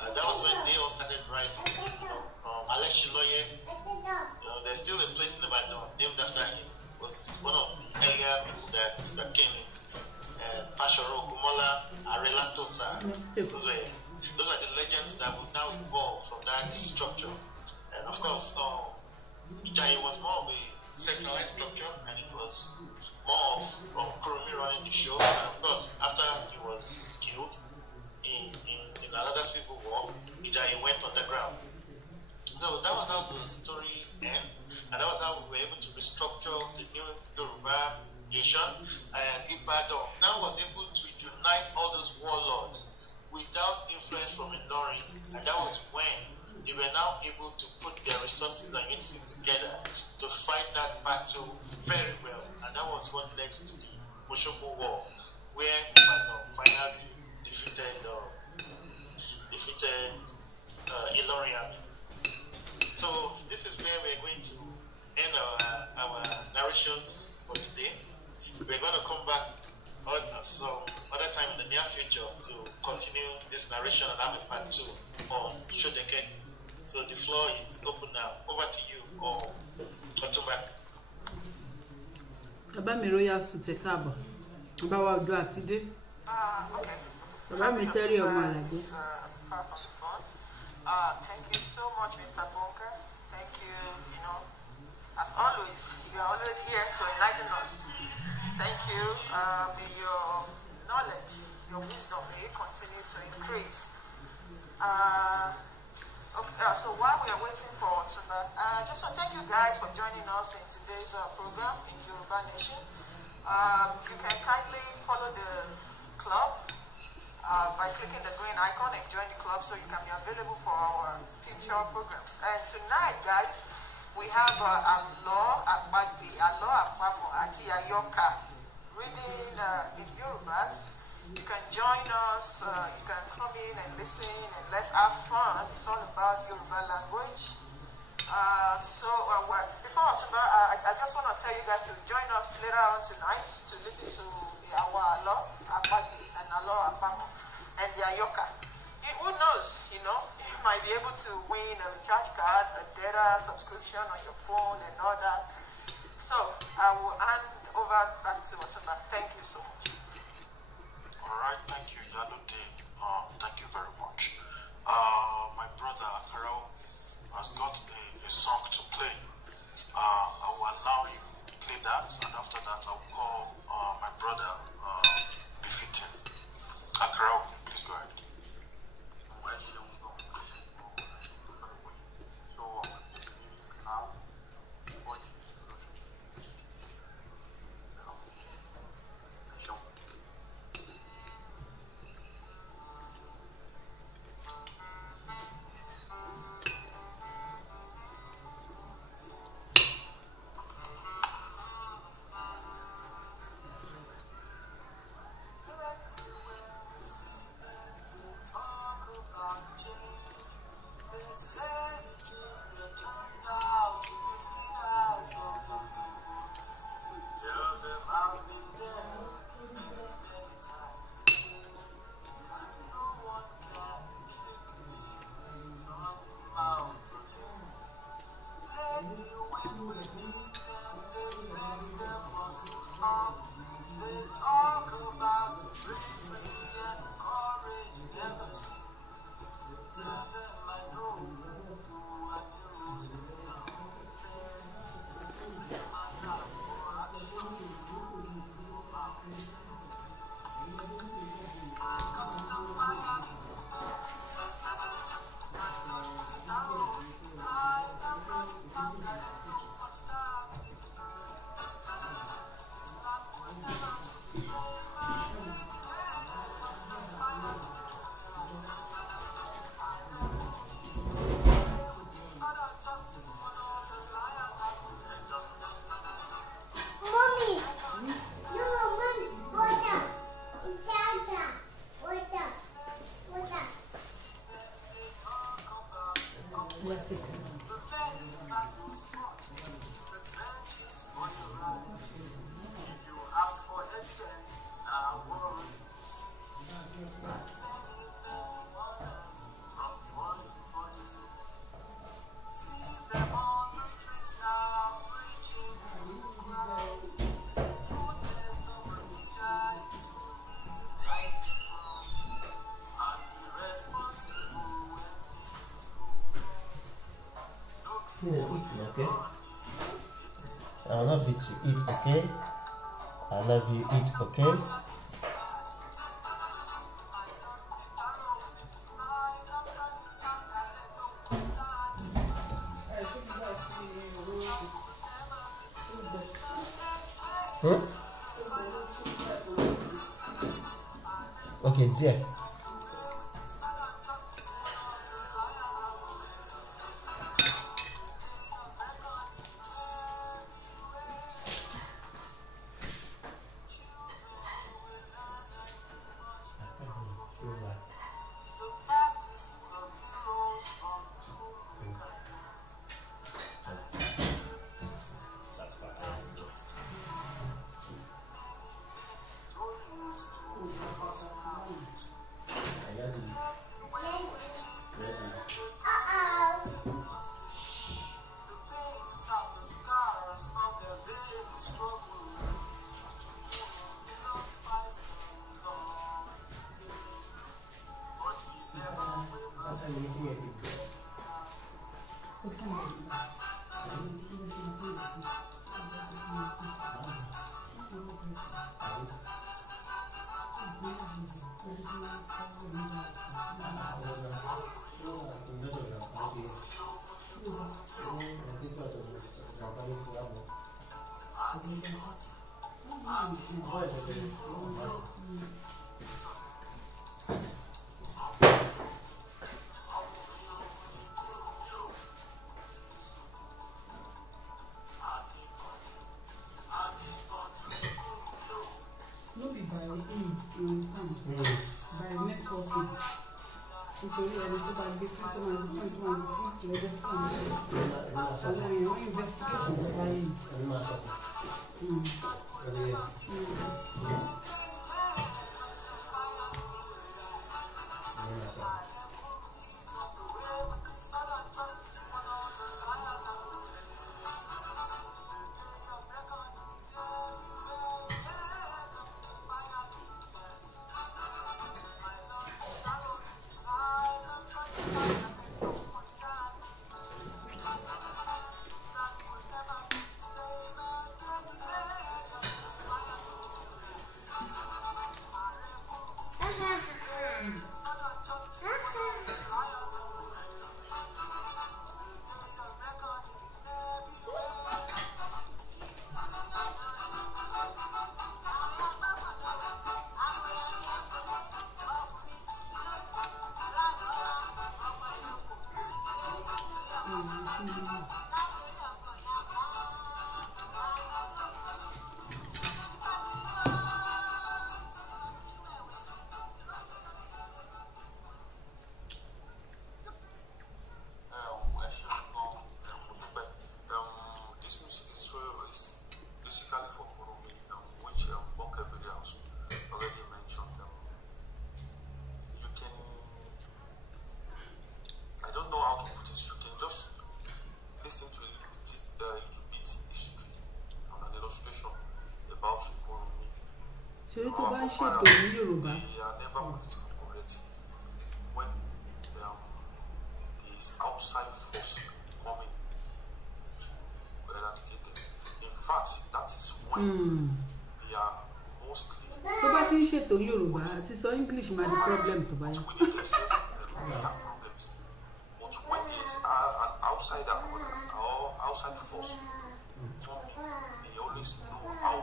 and that was when they all started rising. You know, Aleshiloye, you know, there's still a place in Ibadan named after him. Was one of the earlier people that came in. And Pashoro, Kumola, Arelatosa, those are the legends that will now evolve from that structure. And of course, Ijaye was more of a secularized structure, and it was more of Kurumi running the show. And of course, after he was killed in another civil war, Ijaye went underground. So that was how the story ended, and that was how we were able to restructure the new Yoruba nation. And Ibadan now was able to unite all those warlords without influence from Ilorin, and that was when they were now able to put their resources and unity together to fight that battle very well. And that was what led to the Oshobo War, where Ibadan finally defeated Ilorin. So this is where we're going to end our narrations for today. We're going to come back some other time in the near future to continue this narration and have a part 2 on Shodeke. So the floor is open now. Over to you, or Otumba. Baba mi royal sutekabo. Baba wa do atide. Okay. Baba mi tell you Malade. Far from the phone. Thank you so much, Mr. Bunker. Thank you, you know, as always, you are always here to enlighten us. Thank you. May your knowledge, your wisdom, may it continue to increase. So while we are waiting for Otumba, just so thank you guys for joining us in today's program in Yoruba Nation. You can kindly follow the club by clicking the green icon and join the club so you can be available for our future programs. And tonight, guys, we have Alo Apagbe, Alo Apamo, Ati Ayoka, reading in Yorubas. You can join us, you can come in and listen, and let's have fun. It's all about Yoruba language. Before October, I just want to tell you guys to join us later on tonight to listen to our Alo Apagbe and Alo Apamo and the Ayoka. Who knows, you know, you might be able to win a recharge card, a data subscription on your phone and all that. So I will hand over back to October. Thank you so much. All right, thank you, Yalute. Thank you very much. My brother Karel has got a song to play. I will allow him to play that, and after that, I will call my brother Befitting. Karel, please go ahead. So, now, Yes. Okay? I will not beat you. Eat, okay? I love you. Eat, okay? Okay, dear. Ṣorí tó bá ń ṣètò ní Yorùbá. They are never politically correct when there is outside force coming to eradicate them. In fact, that is when they are mostly. Tó bá ti ń ṣètò Yorùbá àti sọ English máa di problem tó bá yá. Within themselves, they have problems. But when there is an outsider or outside force coming, they always know how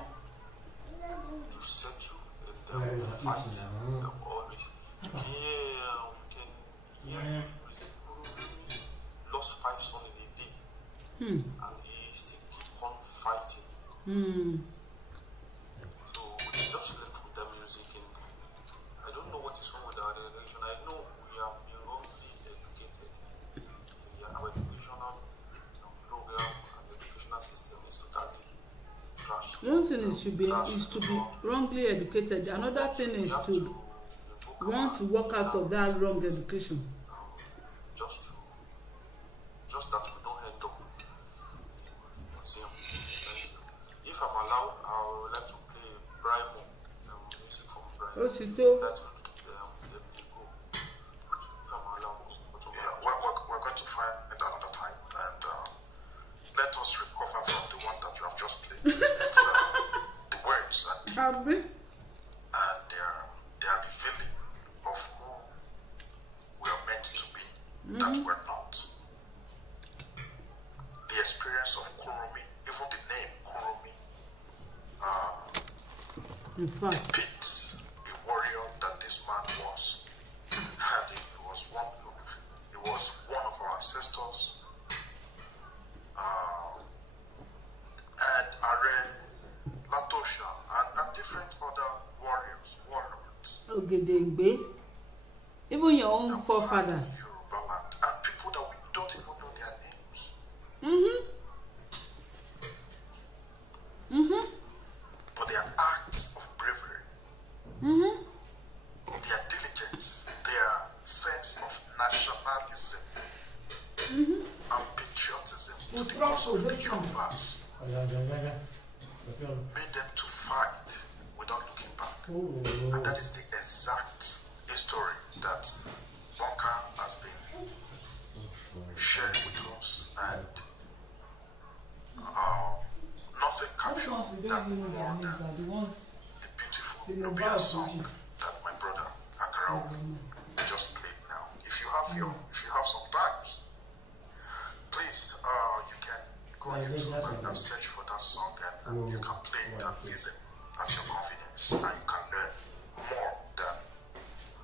to settle and fight always. We can hear lost 5 sons in a day, and he still keep on fighting. So we just learn from that music, and I don't know what is wrong with our generation. I know we have been wrongly educated in our thing is to be wrongly educated. Another thing is to want to walk out of that wrong education. Just that we don't end up in museum. If I'm allowed, I would like to play Brimo, music from Brimo. Oh, she told. Let me go. If I'm allowed. Yeah, we're going to find another time, and let us recover from the one that you have just played. It's the words and they are revealing of who we are meant to be, that we're not. The experience of Kuromi, even the name Kuromi, depicts the warrior that this man was, and he was one of our ancestors, and Are Latosha and different other warlords. Ogedengbe, even your own forefather. Yorubaland, and people that we don't even know their names. But their acts of bravery, their diligence, their sense of nationalism and patriotism to the cause of the Yorubas made them to fight without looking back. And that is the exact history that Bonka has been sharing with us, and nothing captured that more than the beautiful Nubian song that my brother Akara just played now. If you have some time, please you can go on YouTube and search for that song, and you can play it and listen at your convenience, and you can learn more than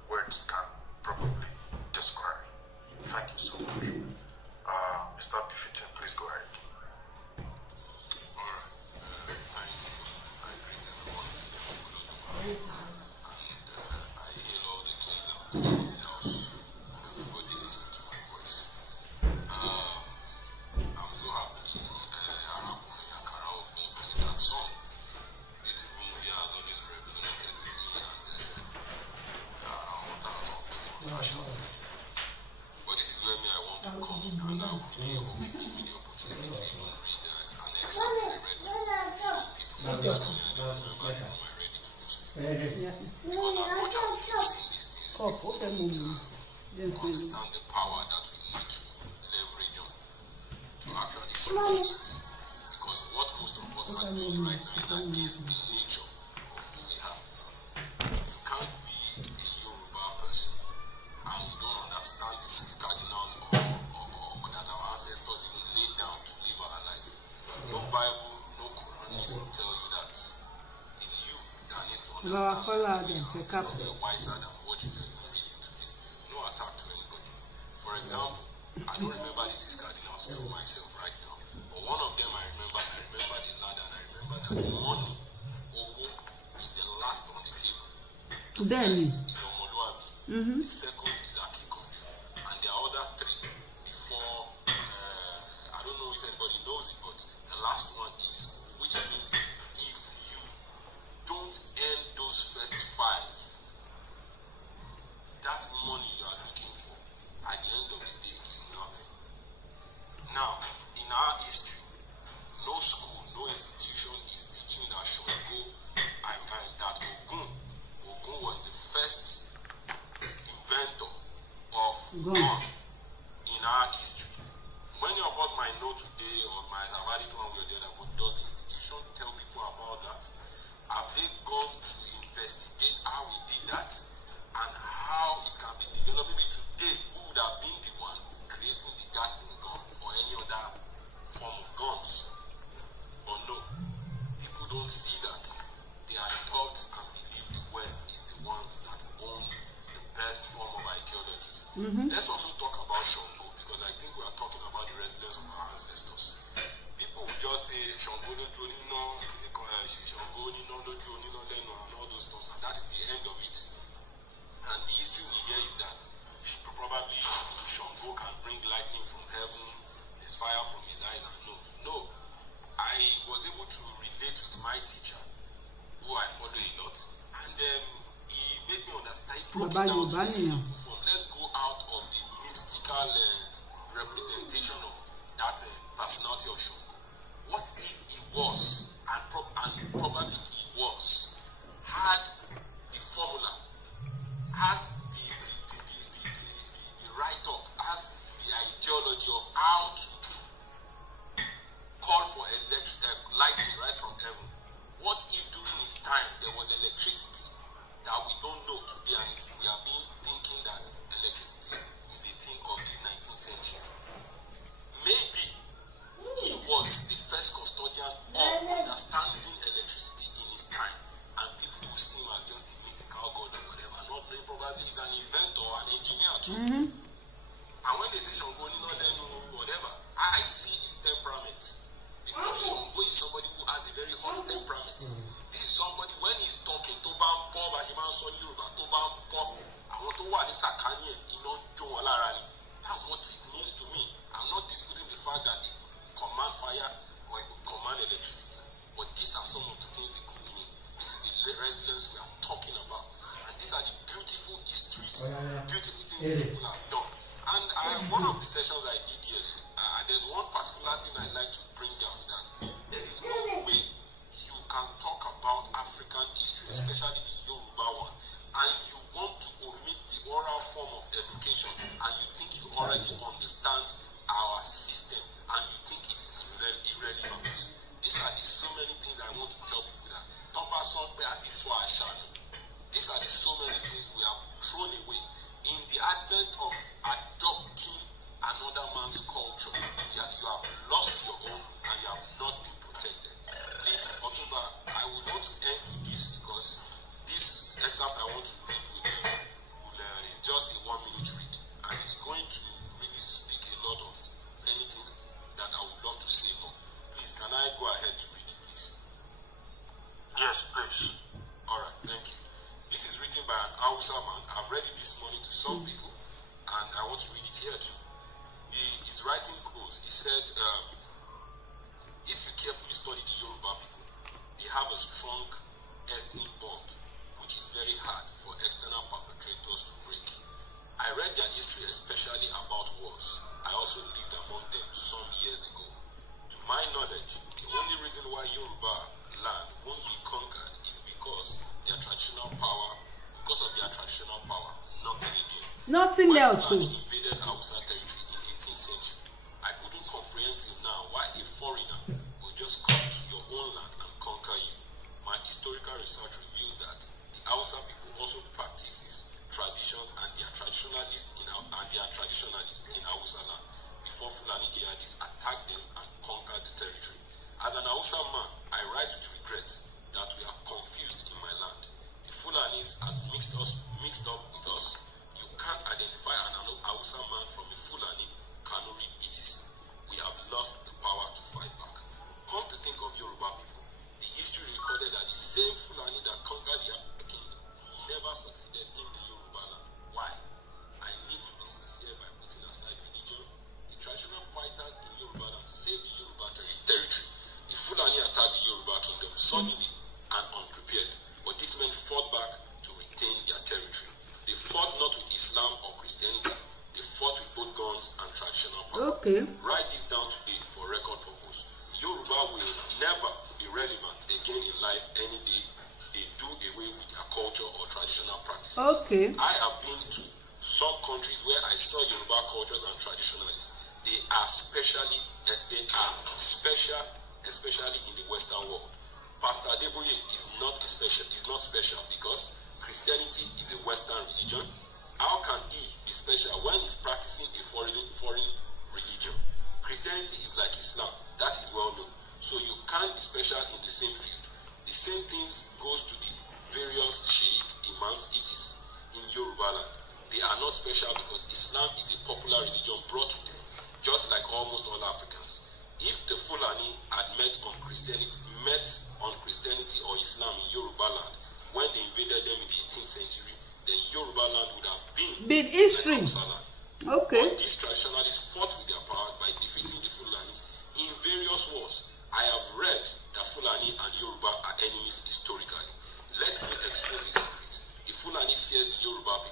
words can probably describe. Thank you so much. Mr. Befitting, please go ahead. Alright, thanks. I greet everyone. I hail all the kings and queens in the house. Everybody listen to my voice. I'm so happy. Arakuni Akara Ogun played that song. Beautiful Nuya has always represented with me, and around 1,000 people Sasha. But this is where I want to come, and I will really hope you give me the opportunity to even read an excerpt I read to some people this morning. I don't remember the one I read it to. Because as much as we keep saying these things, people don't understand the power that we need to leverage on to actually succeed. Because what most of us are doing right now is against the nature of who we are. You can't be a Yoruba person and you don't understand the 6 cardinals or that our ancestors even laid down to live our life. No Bible, no Quran needs to tell you that. It's you that needs to understand that your ancestors were wiser than what you are even reading today. No attack to anybody. For example, I don't remember the 6 cardinals through myself right now, but one of them I remember the ladder, and I remember that money, Owo, is the last on the table. The first is Omoluabi, the second is Akikonju, and there are other 3 before, I don't know if anybody knows it, but the last one is, which means if you don't earn those first 5, that money you are looking for at the end of the day is nothing. Now, in our history, no school, no institution is teaching that Shango and that Ogun was the first inventor of gun in our history. Many of us might know today or might have had it one way or the other, but does institution tell people about that? Have they gone to investigate how we did that and how it can be developed? Maybe today, who would have been the one creating the Gatling gun or any other form of guns? But no, people don't see that. They are taught and believe the West is the ones that own the best form of ideologies. Let's also talk about Shango, because I think we are talking about the resilience of our ancestors. People will just say Shango Lojo Nino, Shango Nino Lojo Nino Leno, and all those stuff, and that is the end of it. And the history we hear is that probably Shango can bring lightning from heaven, there's fire from his eyes, and no. I was able to relate with my teacher broke it down to a simple form. Let's go out of the mystical representation of that personality of Shango. What if he was, and probably he was, had the formula, has the write-up, has the ideology of how to call for lightning right from heaven? What if during his time there was electricity that we don't know today, and we have been thinking that electricity is a thing of this 19th century? Maybe he was the first custodian of understanding electricity in his time, and people will see him as just a mythical god or whatever, not knowing probably he's an inventor, an engineer too. And when they say Shango, whatever, I see his temperament, because Shango is somebody who has a very hot temperament. This is somebody, when he's talking, tó bá ń pọ̀ bá ṣe máa ń sọ ní Yorùbá, tó bá ń pọ̀, àwọn tó wà ní sàkání ẹ̀ iná jó wọn lára ni. That's what it means to me. I'm not disputing the fact that it command fire or it could command electricity, but these are some of the things it could mean. This is the resilience we are talking about, and these are the beautiful histories, beautiful things these people have done. And one of the sessions I did here, there's one particular thing I like to bring out, that there is no way you can talk about African history, especially the Yoruba one, and you want to omit the oral form of education, and you think you already understand our system, and you think it is irrelevant. These are so many things I want to tell people that these are the so many things we have thrown away in the advent of adopting another man's culture. You have lost your own, and you have not been protected. Please, October, I would want to end with this, because this excerpt I want to read is just a 1-minute read, and it's going to really speak a lot of anything that I would love to say more. Please, can I go ahead to read it, please? Yes, please. Alright, thank you. This is written by an Hausa man. I've read it this morning to some people, and I want to read it here too. His writing goes, he said, if you carefully study the Yoruba people, they have a strong ethnic bond, which is very hard for external perpetrators to break. I read their history, especially about wars. I also lived among them some years ago. To my knowledge, the only reason why Yoruba land won't be conquered is because of their traditional power, nothing again. Nothing else. When Fulani invaded Hausa territory in 18th century, I couldn't comprehend till now why a foreigner will just come to your own land and conquer you. My historical research reveals that the Hausa people also practices traditions, and they are traditionalists in Hausa land before Fulani jihadists attacked them and conquered the territory. As an Hausa man, I write with regret that we are confused in my land. The Fulanis has mixed up with us. You can't identify an Hausa man from a Fulani, Kanuri, etc. We have lost the power to fight back. Come to think of Yoruba people, the history recorded that the same Fulani that conquered the African kingdom never succeeded in the Yoruba land. Why? I need to be sincere by putting aside religion. The traditional fighters in Yoruba land saved the Yoruba territory. The Fulani attacked the Yoruba kingdom suddenly and unprepared, but these men fought back to retain their territory. They fought not with Islam or Christianity. They fought with both guns and traditional power. Okay. Write this down today for record purpose. Yoruba will never be relevant again in life any day they do away with their culture or traditional practices. Okay. I have been to some countries where I saw Yoruba cultures and traditionalists. They are special, especially in the Western world. Pastor Adeboye is not special because Christianity is a Western religion. How can he be special when he's practicing a foreign religion? Christianity is like Islam, that is well known. So you can't be special in the same field. The same things goes to the various sheikh, imams, etc. in Yorubaland. They are not special because Islam is a popular religion brought to them, just like almost all Africans. If the Fulani had met on Christianity or Islam in Yorubaland when they invaded them in the 18th century, then Yorubaland would have been history. Like okay. But these traditionalists fought with their powers by defeating the Fulanis in various wars. I have read that Fulani and Yoruba are enemies historically. Let me expose a secret. The Fulani fears the Yoruba people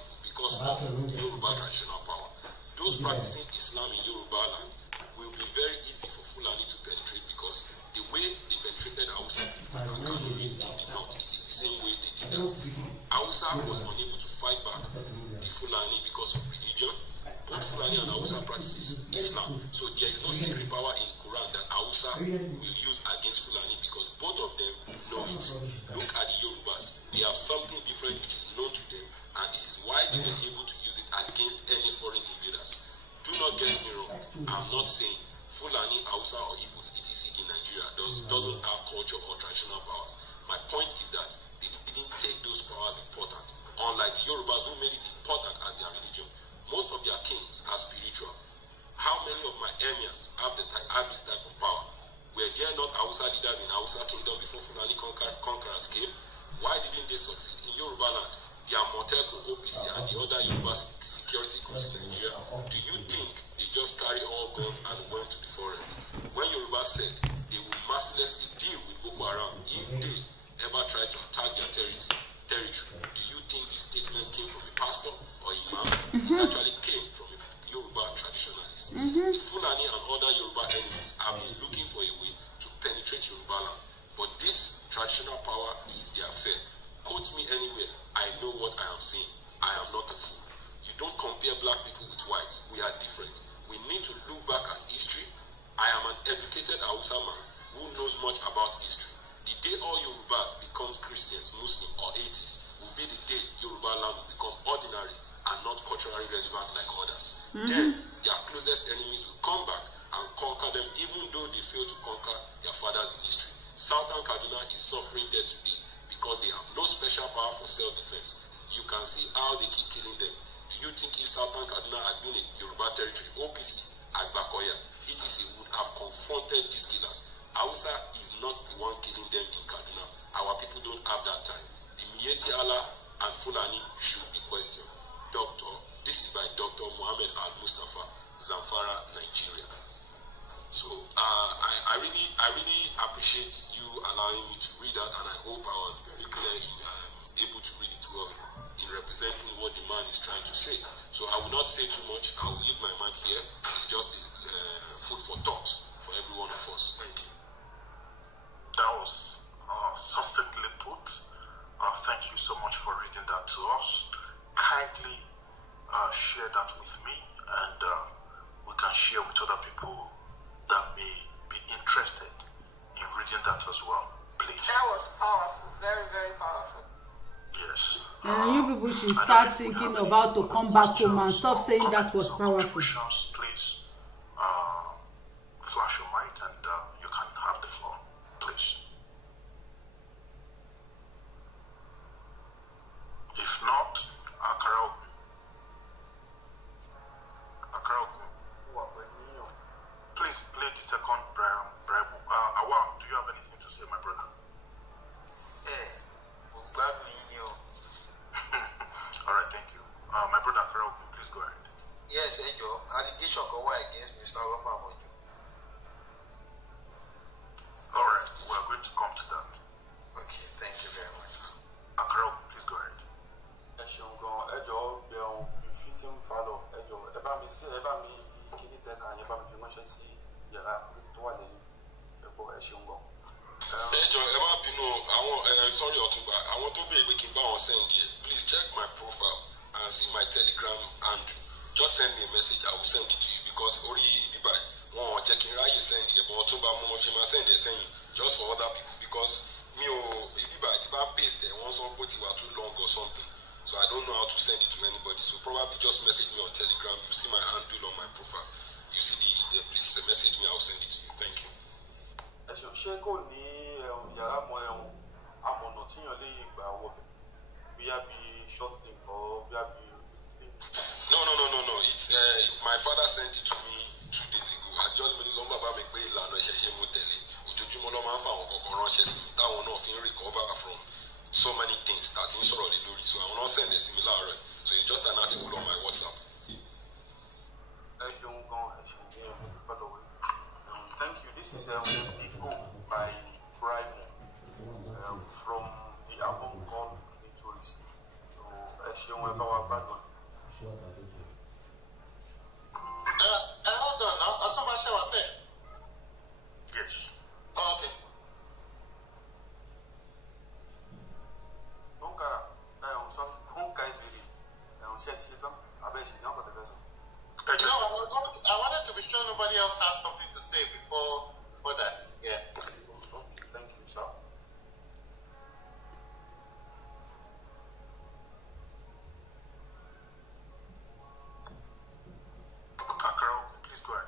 will use against Fulani, because both of them know it. Look at the Yorubas. They have something different which is known to them, and this is why they were able to use it against any foreign invaders. Do not get me wrong. I'm not saying Fulani, Hausa, or Igbos, etc. in Nigeria doesn't have culture or traditional powers. My point is that they didn't take those powers important. Unlike the Yorubas who made it important as their religion, most of their kings are spiritual. How many of my emirs have this type of power? Were there not Hausa leaders in Hausa kingdom before Fulani conquerors came? Why didn't they succeed? In Yorubaland, the Amotekun, OPC, and the other Yoruba security groups in Nigeria, do you think they just carry all guns and went to the forest? When Yoruba said they would mercilessly deal with Boko Haram if they ever try to attack their territory, do you think this statement came from a pastor or imam? It actually came from a Yoruba traditionalist. The Fulani and other Yoruba enemies have been looking for a way to penetrate Yorubaland, but this traditional power is their affair. Quote me anywhere, I know what I am saying. I am not a fool. You don't compare black people with whites. We are different. We need to look back at history. I am an educated Hausa man who knows much about history. The day all Yorubas becomes Christians, Muslims, or atheists will be the day Yorubaland will become ordinary and not culturally relevant like others. Then their closest enemies will come back and conquer them, even though they failed to conquer their fathers in history. Southern Kaduna is suffering there today because they have no special power for self-defense. You can see how they keep killing them. Do you think if Southern Kaduna had been a Yoruba territory, OPC, Agbakoya, ETC would have confronted these killers? Hausa is not the one killing them in Kaduna. Our people don't have that time. The Miyetti Allah and Fulani should be questioned. This is by Dr. Mohammed Al-Mustafa, Zamfara, Nigeria. So I really appreciate you allowing me to read that, and I hope I was very clear in able to read it well in representing what the man is trying to say. So I will not say too much. I will leave my mic here. It's just food for thought for every one of us. Thank you. That was succinctly put. Thank you so much for reading that to us. Kindly share that with me, and we can share with other people that may be interested in reading that as well. Please. That was powerful. Very, very powerful. Yes. You people should start thinking of how to come back home and stop saying that was powerful. Please flash your mic and you can have the floor. Please. If not, Akaraoku. Please play the second Brian. Awa, do you have anything to say, my brother? Alright, thank you. My brother Akaraoku, please go ahead. Yes, Ejo, allegation go against Mr. Obamojo. Alright, we are going to come to that. Okay, thank you very much. Akaraoku, please go ahead. Sorry, Otumba. I want to be making bow send here. Please check my profile and see my Telegram and just send me a message. I will send it to you because already checking right you send it, but Otumba send it just for other people because me if I paste there once on put it too long or something. So I don't know how to send it to anybody. So probably just message me on Telegram. You see my handle on my profile. You see the there, please message me, I'll send it to you. Thank you. No. It's my father sent it to me 2 days ago. I just made some about me pay la no ṣẹ̀ṣẹ̀ mo tẹ̀lé. Ojoojúmọ́ ló máa ń fa àwọn kọ̀ọ̀kan ránṣẹ́ sí mi táwọn náà fi ń recover from so many things that in sọ̀rọ̀ lé lórí. So I will not send a similar right. So it's just an article on my WhatsApp. Thank you. This is a big book by Brian from the album called Clitoris. So hold on now. I'll talk about shower there. Yes. Oh, okay. No, I wanted to be sure nobody else has something to say before for that. Yeah. Thank you, sir. Kakaro, please go ahead.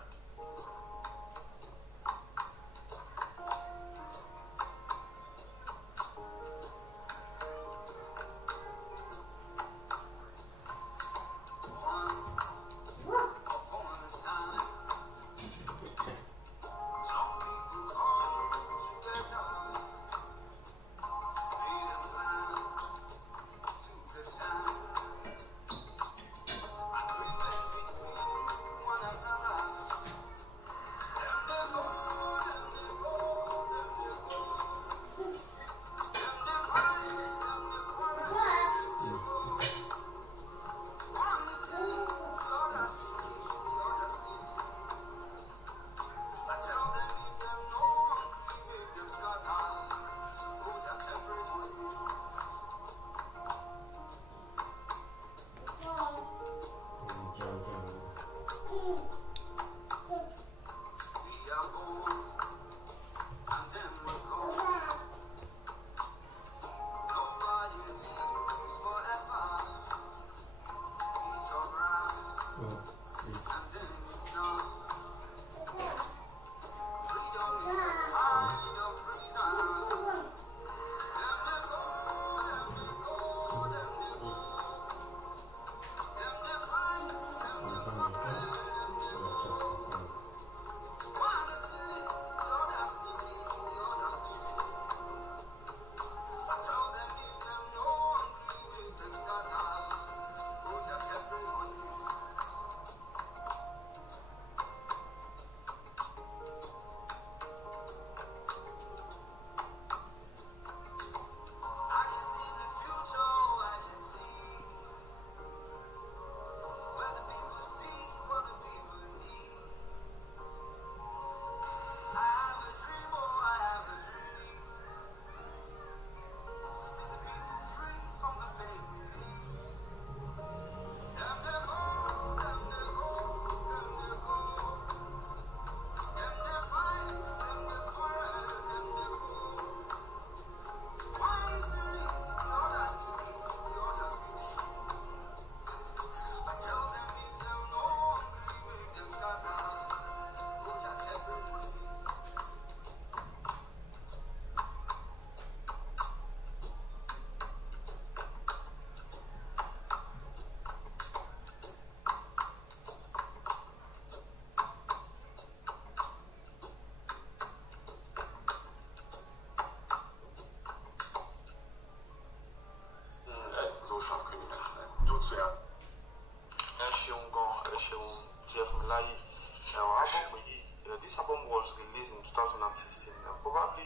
This album was released in 2016. Probably,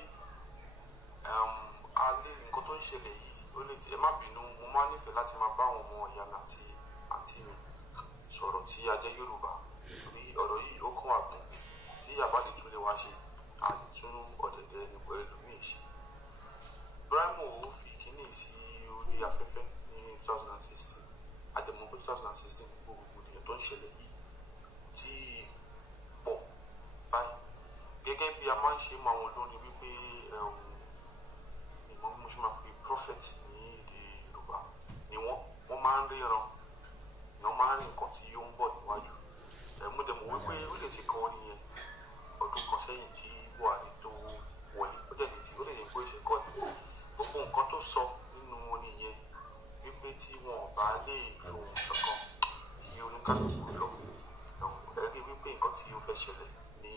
àti mi sọ̀rọ̀ tí a jẹ́ Yorùbá torí ọ̀rọ̀ yìí ó kún àgùn tí yàbá lè tún lè wá ṣe a lè tún ọ̀dẹ̀dẹ̀ ẹni pẹ̀lú míì ṣe. Brimo ó fi kíní sí orí afẹ́fẹ́ ní 2016 àdèmọ́ pé 2016 gbogbo ènìyàn tó ń ṣẹlẹ̀ yìí tí pọ̀ báyìí gẹ́gẹ́ bí a máa ń ṣe mọ àwọn olórin wípé ìmọ̀ mímú ṣe máa pe prophet ní èdè Yorùbá ni wọ́n máa ń ríran ni wọ́n máa ń rí nǹkan tí yóò ń bọ̀ níwájú. Mo dẹ̀ mọ̀ wípé ó lè ti kọ orin yẹn ọdún kan sẹ́yìn kí Buhari tó wọlé ó dẹ̀ lè yẹ pé ó ṣe kọ́ ni gbogbo nǹkan tó sọ nínú orin yẹn wípé tí wọn ò bá lè fohùn ṣọ̀kan kí oníkálukú lọ ẹ̀rí wípé nǹkan tí ó fẹ́ ṣẹlẹ̀ ní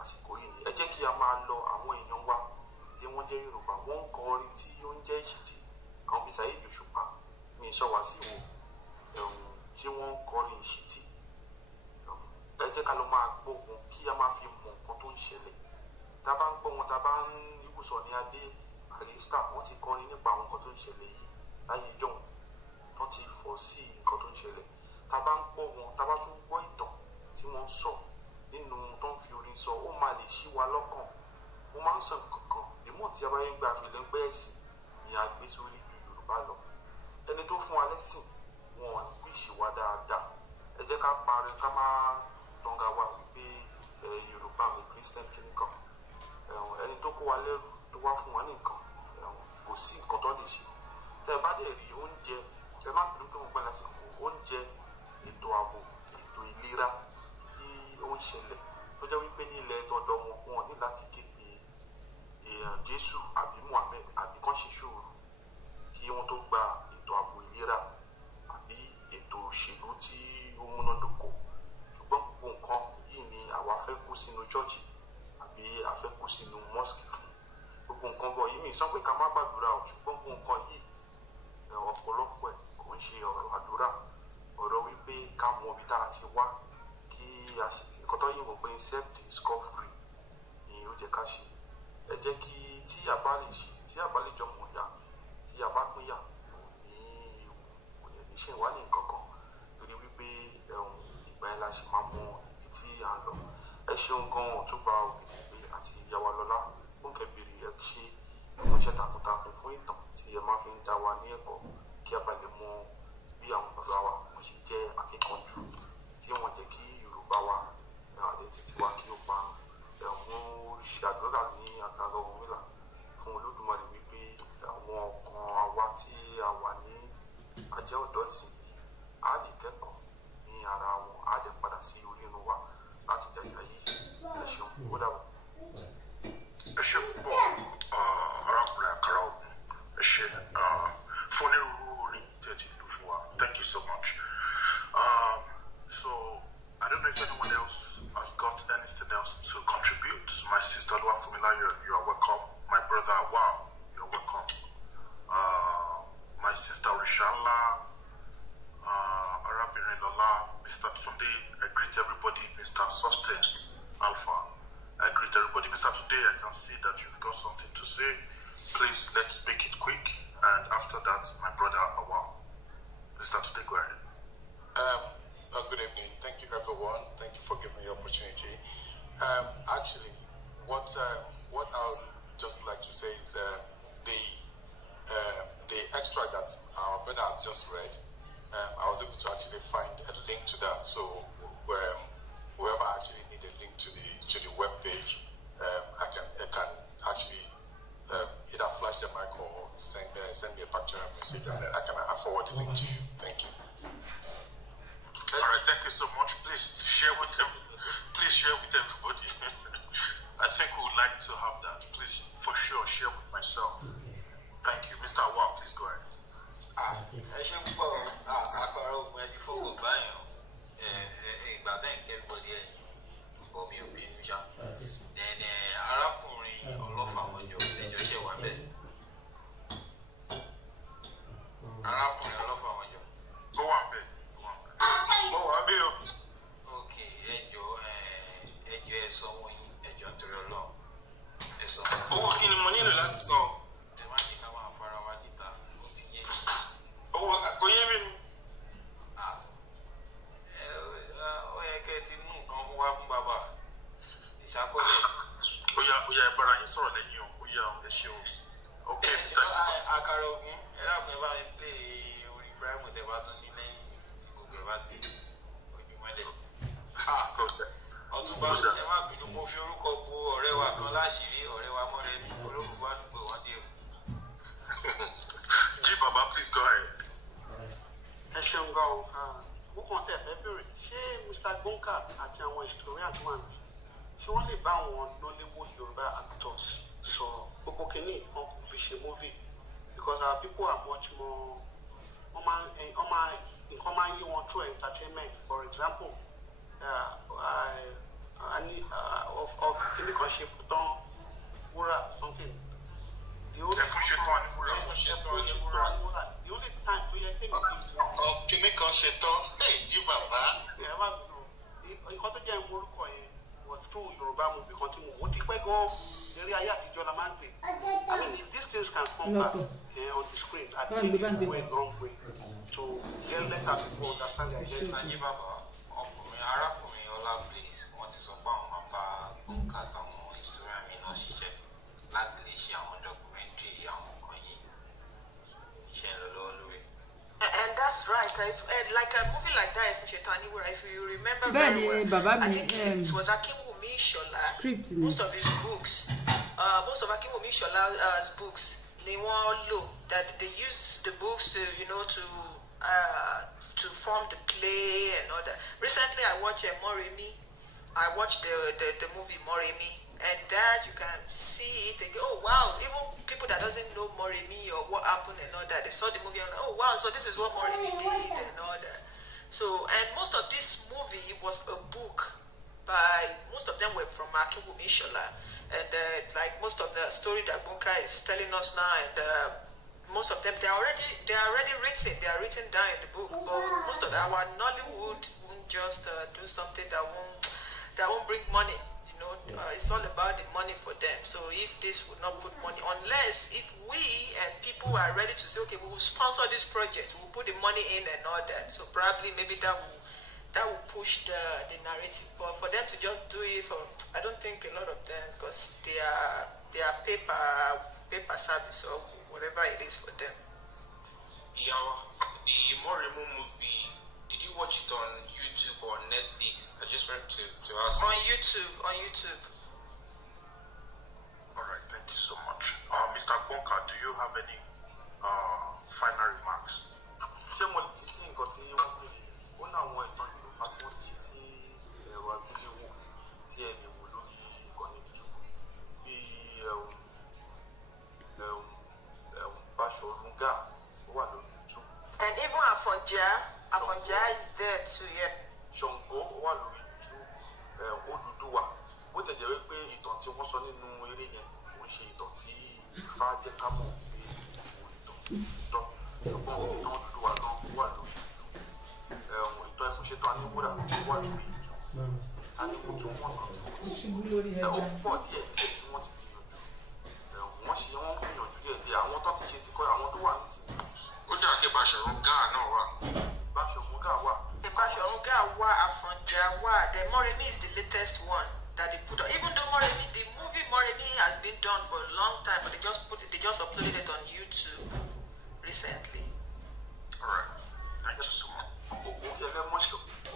àsìkò yìí ni ẹ jẹ́ kí a máa lọ àwọn èèyàn wa tí wọ́n jẹ́ Yorùbá wọ́n ń kọ orin tí ó ń jẹ́ ìṣìtì àwọn bíi Saheed Òṣùpá ní ìṣọwàsí wo tí wọ́n ń kọrin ìṣìtì ẹ jẹ́ ká lọ máa gbógun kí a máa fi mọ nǹkan tó ń ṣẹlẹ̀ tá a bá ń gbọ́ wọn tá a bá ń ibùsọ̀ ní adé àrísítà wọ́n ti kọrin nípa àwọn nǹkan tó ń ṣẹlẹ̀ yìí láyé ìjọ́un wọ́n ti fọ̀ sí nǹkan tó ń ṣẹlẹ̀ tá a bá ń gbọ́ wọn tá a bá tún gbọ́ ìtàn tí wọ́n ń sọ nínú tó ń fi orin sọ ó máa lè ṣí wa lọ́kàn ó máa ń sọ kankan ìmọ̀ tí a bá yẹn gba àfilẹ̀ ń gbẹ́ ẹ̀sìn ni a gbé sórí ju Yorùbá lọ ẹni tó fún wa lẹ́sìn wọn ò kú ìṣèwà dáadáa ẹ jẹ́ ká parí ká máa tọ́ga wa wípé Yorùbá mi Christian kìnnìkan chọ́ọ̀chì àbí a fẹ́ kó sínú mosque fún gbogbo nǹkan bọ̀ yìí mi sọ pé ká má gbàdúrà o ṣùgbọ́n gbogbo nǹkan yìí ọ̀pọ̀lọpọ̀ ẹ̀ kò ń ṣe ọ̀rọ̀ àdúrà ọ̀rọ̀ wípé ká mọ ibi tá a ti wá kí a ṣe nǹkan tó yìí mọ̀ pé self discovery ni ó jẹ́ ká ṣe ẹ jẹ́ kí tí a bá lè ṣe tí a bá lè jọ mọ̀ ya tí a bá pín yà kò ní ṣe wá ní nǹkan kan torí wípé ìgbà yẹn la ṣe máa mọ ibi tí a ń lọ ẹ ṣeun gan Ọ̀túnba Ògèdèngbé àti ìyàwó Lọlá fún kẹbìrì ẹ ṣe fún iṣẹ́ takuntakun fún ìtàn tí ẹ máa fi ń dá wa ní ẹ̀kọ́ kí a bá lè mọ bí àwọn bàbá wa wọ́n ṣe jẹ́ akíkanjú tí wọ́n jẹ́ kí Yorùbá wa identity wa kí ó pa mo ṣe àdúrà ní àtàlọ́ Ọ̀rúnmìlà fún Olódùmarè wípé àwọn ọkàn àwa tí a wà ní àjẹ́ ọ̀dọ́ ìsìn yìí á lè kẹ́kọ̀ọ́ ní ara wọn á lè padà sí orí inú wa láti jàjà yìí ẹ ṣeun ó dàbọ̀. ẹ ṣe púpọ̀ arákùnrin àkàrà ògùn ẹ ṣe fún onírúurú orin tí ẹ ti lò fún wa thank you so much. So I don't know if anyone else has got anything else to contribute. My sister Luafumila, you are welcome. My brother, wow, you're welcome. My sister Rishala, Arabirin Lola, Mr. Tunde, I greet everybody. Mr. Sustenance Alpha, I greet everybody. Mr. Tunde, I can see that you've got something to say. Please, let's make it quick. And after that, my brother AWO. Mr. Tunde, go ahead. Good evening. Thank you, everyone. Thank you for giving me the opportunity. Actually, what I would just like to say is the extract that our brother has just read. I was able to actually find a link to that. So, whoever actually need a link to the web page, I can actually either flash the mic or send me a picture message, and then I can forward the link to you. Thank you. All right, thank you so much. Please share with everybody. I think we would like to have that. Please, for sure, share with myself. Thank you. Mr. AWO, please go ahead. ẹ ṣe ń pọ̀ àkọ́rọ̀ ogun ẹni fókò báyọ̀ ìgbà tẹ́yìn sí everybody ẹ̀ bọ̀ mi ò bínú ṣá arákùnrin ọlọ́fà mọ́jọ ẹjọ́ ṣẹ̀ wá bẹ́ẹ̀ arákùnrin ọlọ́fà mọ́jọ. Ó wà bẹ́ẹ̀. Mo wà bẹ́ẹ̀ o. Ok, ẹjọ́ ẹ sọ wọ́n yín ẹjọ́ nítorí Ọlọ́run ẹ sọ. Owó kí ni mo nílò láti sọ? Ẹ má ní ká máa fara wa níta ó ti yé. Owó kò yé mi ni. Ó yẹ kẹ́ ẹ ti mú nǹkan wá fún bàbá ìṣàkọlẹ̀. Ó yá ẹ bára yín sọ̀rọ̀ lẹ́yìn o. Ó yá ẹ ṣe o. Ok, Mr. Àkàrà ogun ẹ dákun ẹ bá mi pè orin Ibrahim tẹ bá tún ní lẹ́yìn gbogbo ẹ bá ti ojúmọ́lẹ̀. Ọ̀túnba ẹ má bínú mo fi orúkọ bo ọ̀rẹ́ wa kan láṣìírí ọ̀rẹ́ wa mọ́rẹ́ mi olórúkọ àdúgbò wọn dé o. Jí bàbá, please go ahead. Ẹ ṣeun gan o mo kàn tẹ̀ fẹ́ bèrè ṣé Mr. Gbonka àti àwọn historian tó wà ní ṣé wọ́n lè bá àwọn Nollywood Yorùbá actors sọ gbogbo kìíní kan kò fi ṣe movie because our people are much more nǹkan máa ń yé wọn through entertainment. For example of kìíní kan ṣe tán wúrà something. The only time tó yẹ kí mi fi wọn. Kìnní kan ṣe tán jí bàbá. Nǹkan tó jẹ́ orúkọ yẹn was through Yorùbá movie kan tí mo ti pẹ́ gan eré ayé àtijọ́ la máa ń pè. I mean if these things can come back on the screen I think it will go a long way to let our people understand their identity. Ayé bàbá arákùnrin Ọlá Blaze wọ́n ti sọ pé àwọn máa bá Gbonka àtàwọn historian mi náà ṣiṣẹ́ láti lè ṣe àwọn documentary àwọn nǹkan yìí iṣẹ́ ń lọ lọ́wọ́ lórí. And that's right. Like a movie like that, if you remember very well, I think it was Akinwumi Shola. Most of his books, most of Akinwumi Shola's books, they want low that they use the books to form the play and all that. Recently, I watched Moremi. I watched the movie Moremi, and that you can see it. They go, oh wow! Even people that doesn't know Moremi or what happened and all that, they saw the movie and oh wow! So this is what Moremi did and all that. So and most of this movie was a book by most of them were from Akibu Mishola. And like most of the story that Bunka is telling us now, and most of them they are already written. They are written down in the book. But most of our Nollywood won't just do something that won't bring money. You know, it's all about the money for them. So if this would not put money, unless if we and people are ready to say, okay, we will sponsor this project, we'll put the money in and all that. So probably maybe that will push the narrative. But for them to just do it, I don't think a lot of them, because they are paper service or whatever it is for them. Yeah, the Moremo movie, did you watch it on YouTube or Netflix? I just wanted to ask. On YouTube. All right, thank you so much. Mr. Bonka, do you have any final remarks? àti wọ́n ti ṣe sí ẹ̀rọ àgbéléwò tí ẹni wò lórí ìkànnì YouTube bí Basọ̀run Gáà ó wà lórí YouTube. And even Afonja is there too, yeah. Ṣàngó ó wà lórí YouTube. Odùduwà bó tẹ̀ jẹ́ wípé ìtàn tí wọ́n sọ nínú eré yẹn kò ń ṣe ìtàn tí Ifá jẹ́ ká mọ̀ pé ìtàn ṣùgbọ́n ìtàn Odùduwà náà wà lórí YouTube. Ìtàn Ẹfúnṣetán Aníwúrà wà lórí YouTube. Aníkútù wọn kan tí wọ́n ti ó pọ̀ díẹ̀ tí wọ́n ti gbìyànjú. Wọ́n gbìyànjú díẹ̀ àwọn tó ti ṣe ti kọ́ àwọn tó wà nísìnyí. Ó dà kí Basọ̀run Gáà náà wà. Basọ̀run Gáà wà. Basọ̀run Gáà wà, Afonja wà. The Moremi is the latest one that they put on. Even though Moremi, the movie Moremi has been done for a long time, but they just uploaded it on YouTube recently. All right. Thank you so much.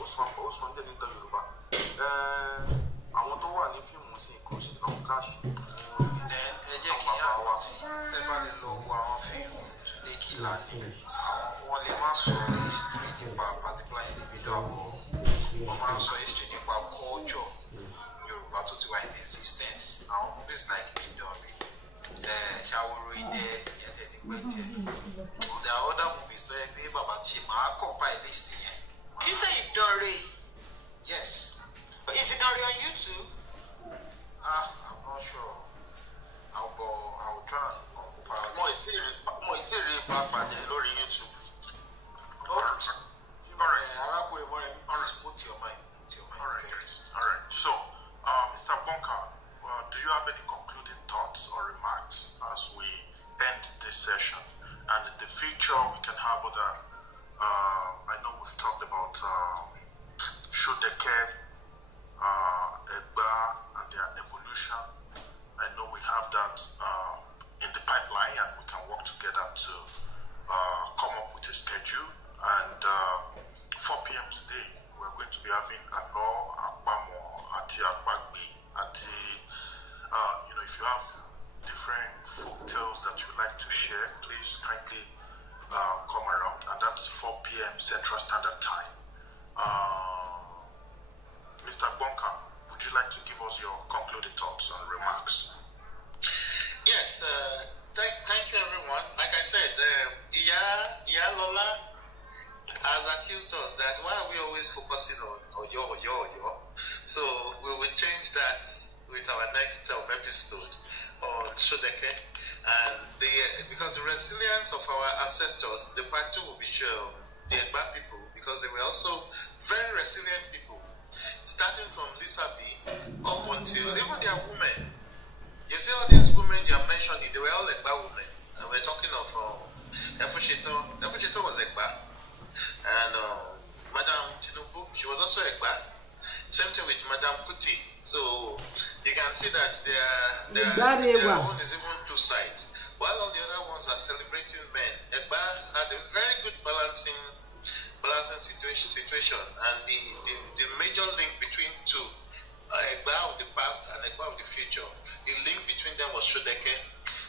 Ó sọ ń jẹ́ nítorí Yorùbá. Àwọn tó wà ní fíìmù sí kò sí lọ́wọ́ káàṣì. Ẹ jẹ́ kí á wá sí ẹ bá lè lọ wo àwọn fíìmù lè kí lánìí. Wọ́n lè má sọ history nípa particular individual or wọ́n máa ń sọ history nípa culture Yorùbá tó ti wà in existence. Àwọn movies like Ìdànrè, Ṣàwòrò Idẹ, ìyẹn tẹ̀ ti pẹ́ jẹ́. There are other movies tó yẹ pé bàbá tí màá compile list yẹn. You say Ìdànrè? Yes. But is Ìdànrè on YouTube? I'm not sure. I'll try and compile. Mo ìdíre pàápàá ní lórí YouTube. Put your mind. All right. So, Mr. Bonka, do you have any concluding thoughts or remarks as we end this session? And in the future, we can have other. I know we've talked about Shodeke, Egba, and their evolution. I know we have that in the pipeline, and we can work together to come up with a schedule. And 4 p.m. today, we're going to be having Alo, Akbamo, Ati Akbagbi, Ati. If you have different folk tales that you'd like to share, please kindly come around. And that's 4 p.m. Central Standard Time. Mr. Bonka, would you like to give us your concluding thoughts and remarks? Yes, thank you everyone. Like I said, Iya Lola has accused us that why are we always focusing on Oyo. So we will change that with our next episode on Shodeke. And because the resilience of our ancestors, the part two will be shown the Egba people, because they were also very resilient people, starting from Lisabi up until even their women. You see all these women you are mentioning, they were all Egba women. And we're talking of Efushito. Efushito was Egba. And Madame Tinubu, she was also Egba. Same thing with Madame Kuti. So you can see that their own is even two sides. While all the other ones are celebrating men, Egba had a very good balancing situation. And the major link between two, Egba of the past and Egba of the future, the link between them was Shodeke.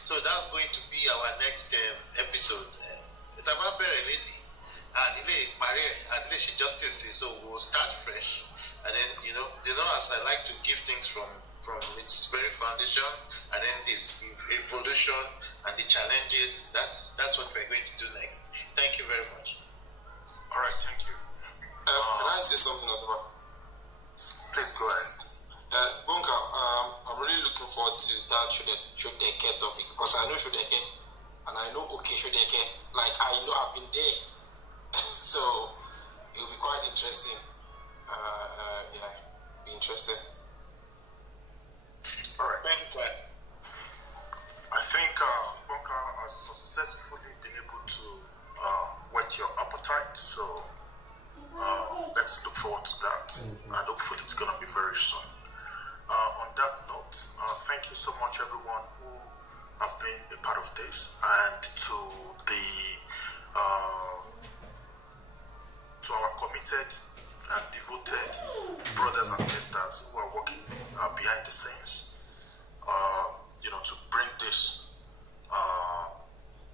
So that's going to be our next episode. It's about very lady. And she justice. So we'll start fresh. And then, as I like to give things from its very foundation, and then this evolution and the challenges, that's what we're going to do next. Thank you very much. All right, thank you. Can I say something as well? Please go ahead. I know Okeshodeke, like I know I've been there. So it will be quite interesting. Yeah, be interested. All right, thank you. I think Bonka has successfully been able to whet your appetite, so let's look forward to that, and hopefully it's going to be very soon. On that note, thank you so much everyone who have been a part of this, and to our committed and devoted brothers and sisters who are working behind the scenes, to bring these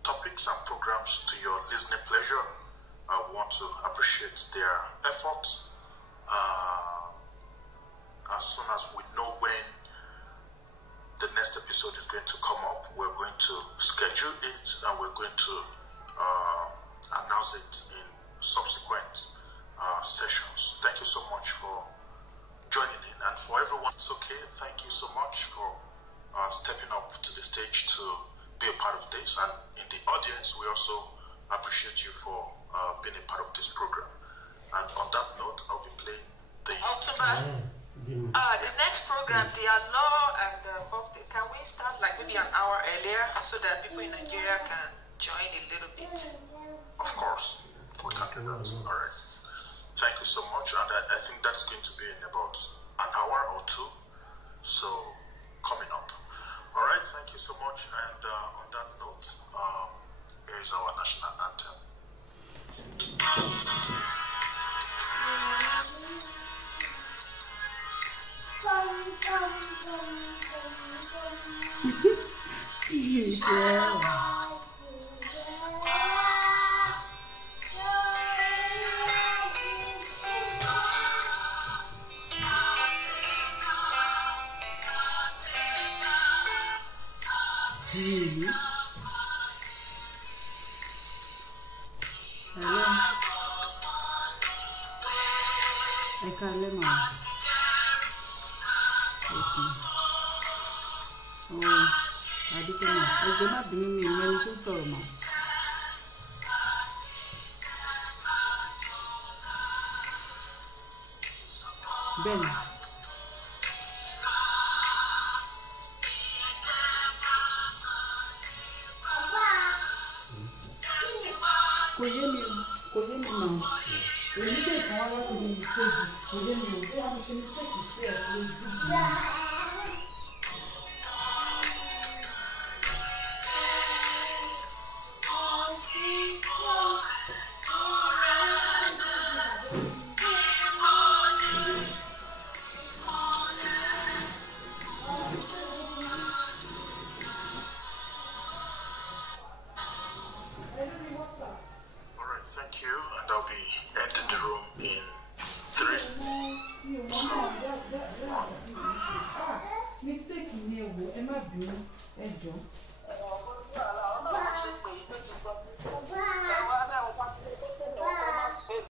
topics and programs to your listening pleasure. I want to appreciate their efforts. As soon as we know when the next episode is going to come up, we're going to schedule it and we're going to announce it in subsequent sessions. Thank you so much for joining in, and for everyone, it's okay. Thank you so much for stepping up to the stage to be a part of this, and in the audience, we also appreciate you for being a part of this program. And on that note, I'll be playing the next program, the law and birthday. Can we start like maybe an hour earlier so that people in Nigeria can join a little bit? Of course, we can do that. All right. Thank you so much, and I think that's going to be in about an hour or two. So coming up. All right. Thank you so much. And on that note, here is our national anthem. Ben. Kò yé mi mọ̀. Èyí lè kàn wá lọ́kùnrin ìkejì. Kò yé mi ò bí wọ́n ṣe ní sèkì sí ẹ̀ lórí gbígbó. Mistake ni ewo, ẹ má bínú, ẹ jọ̀ọ́.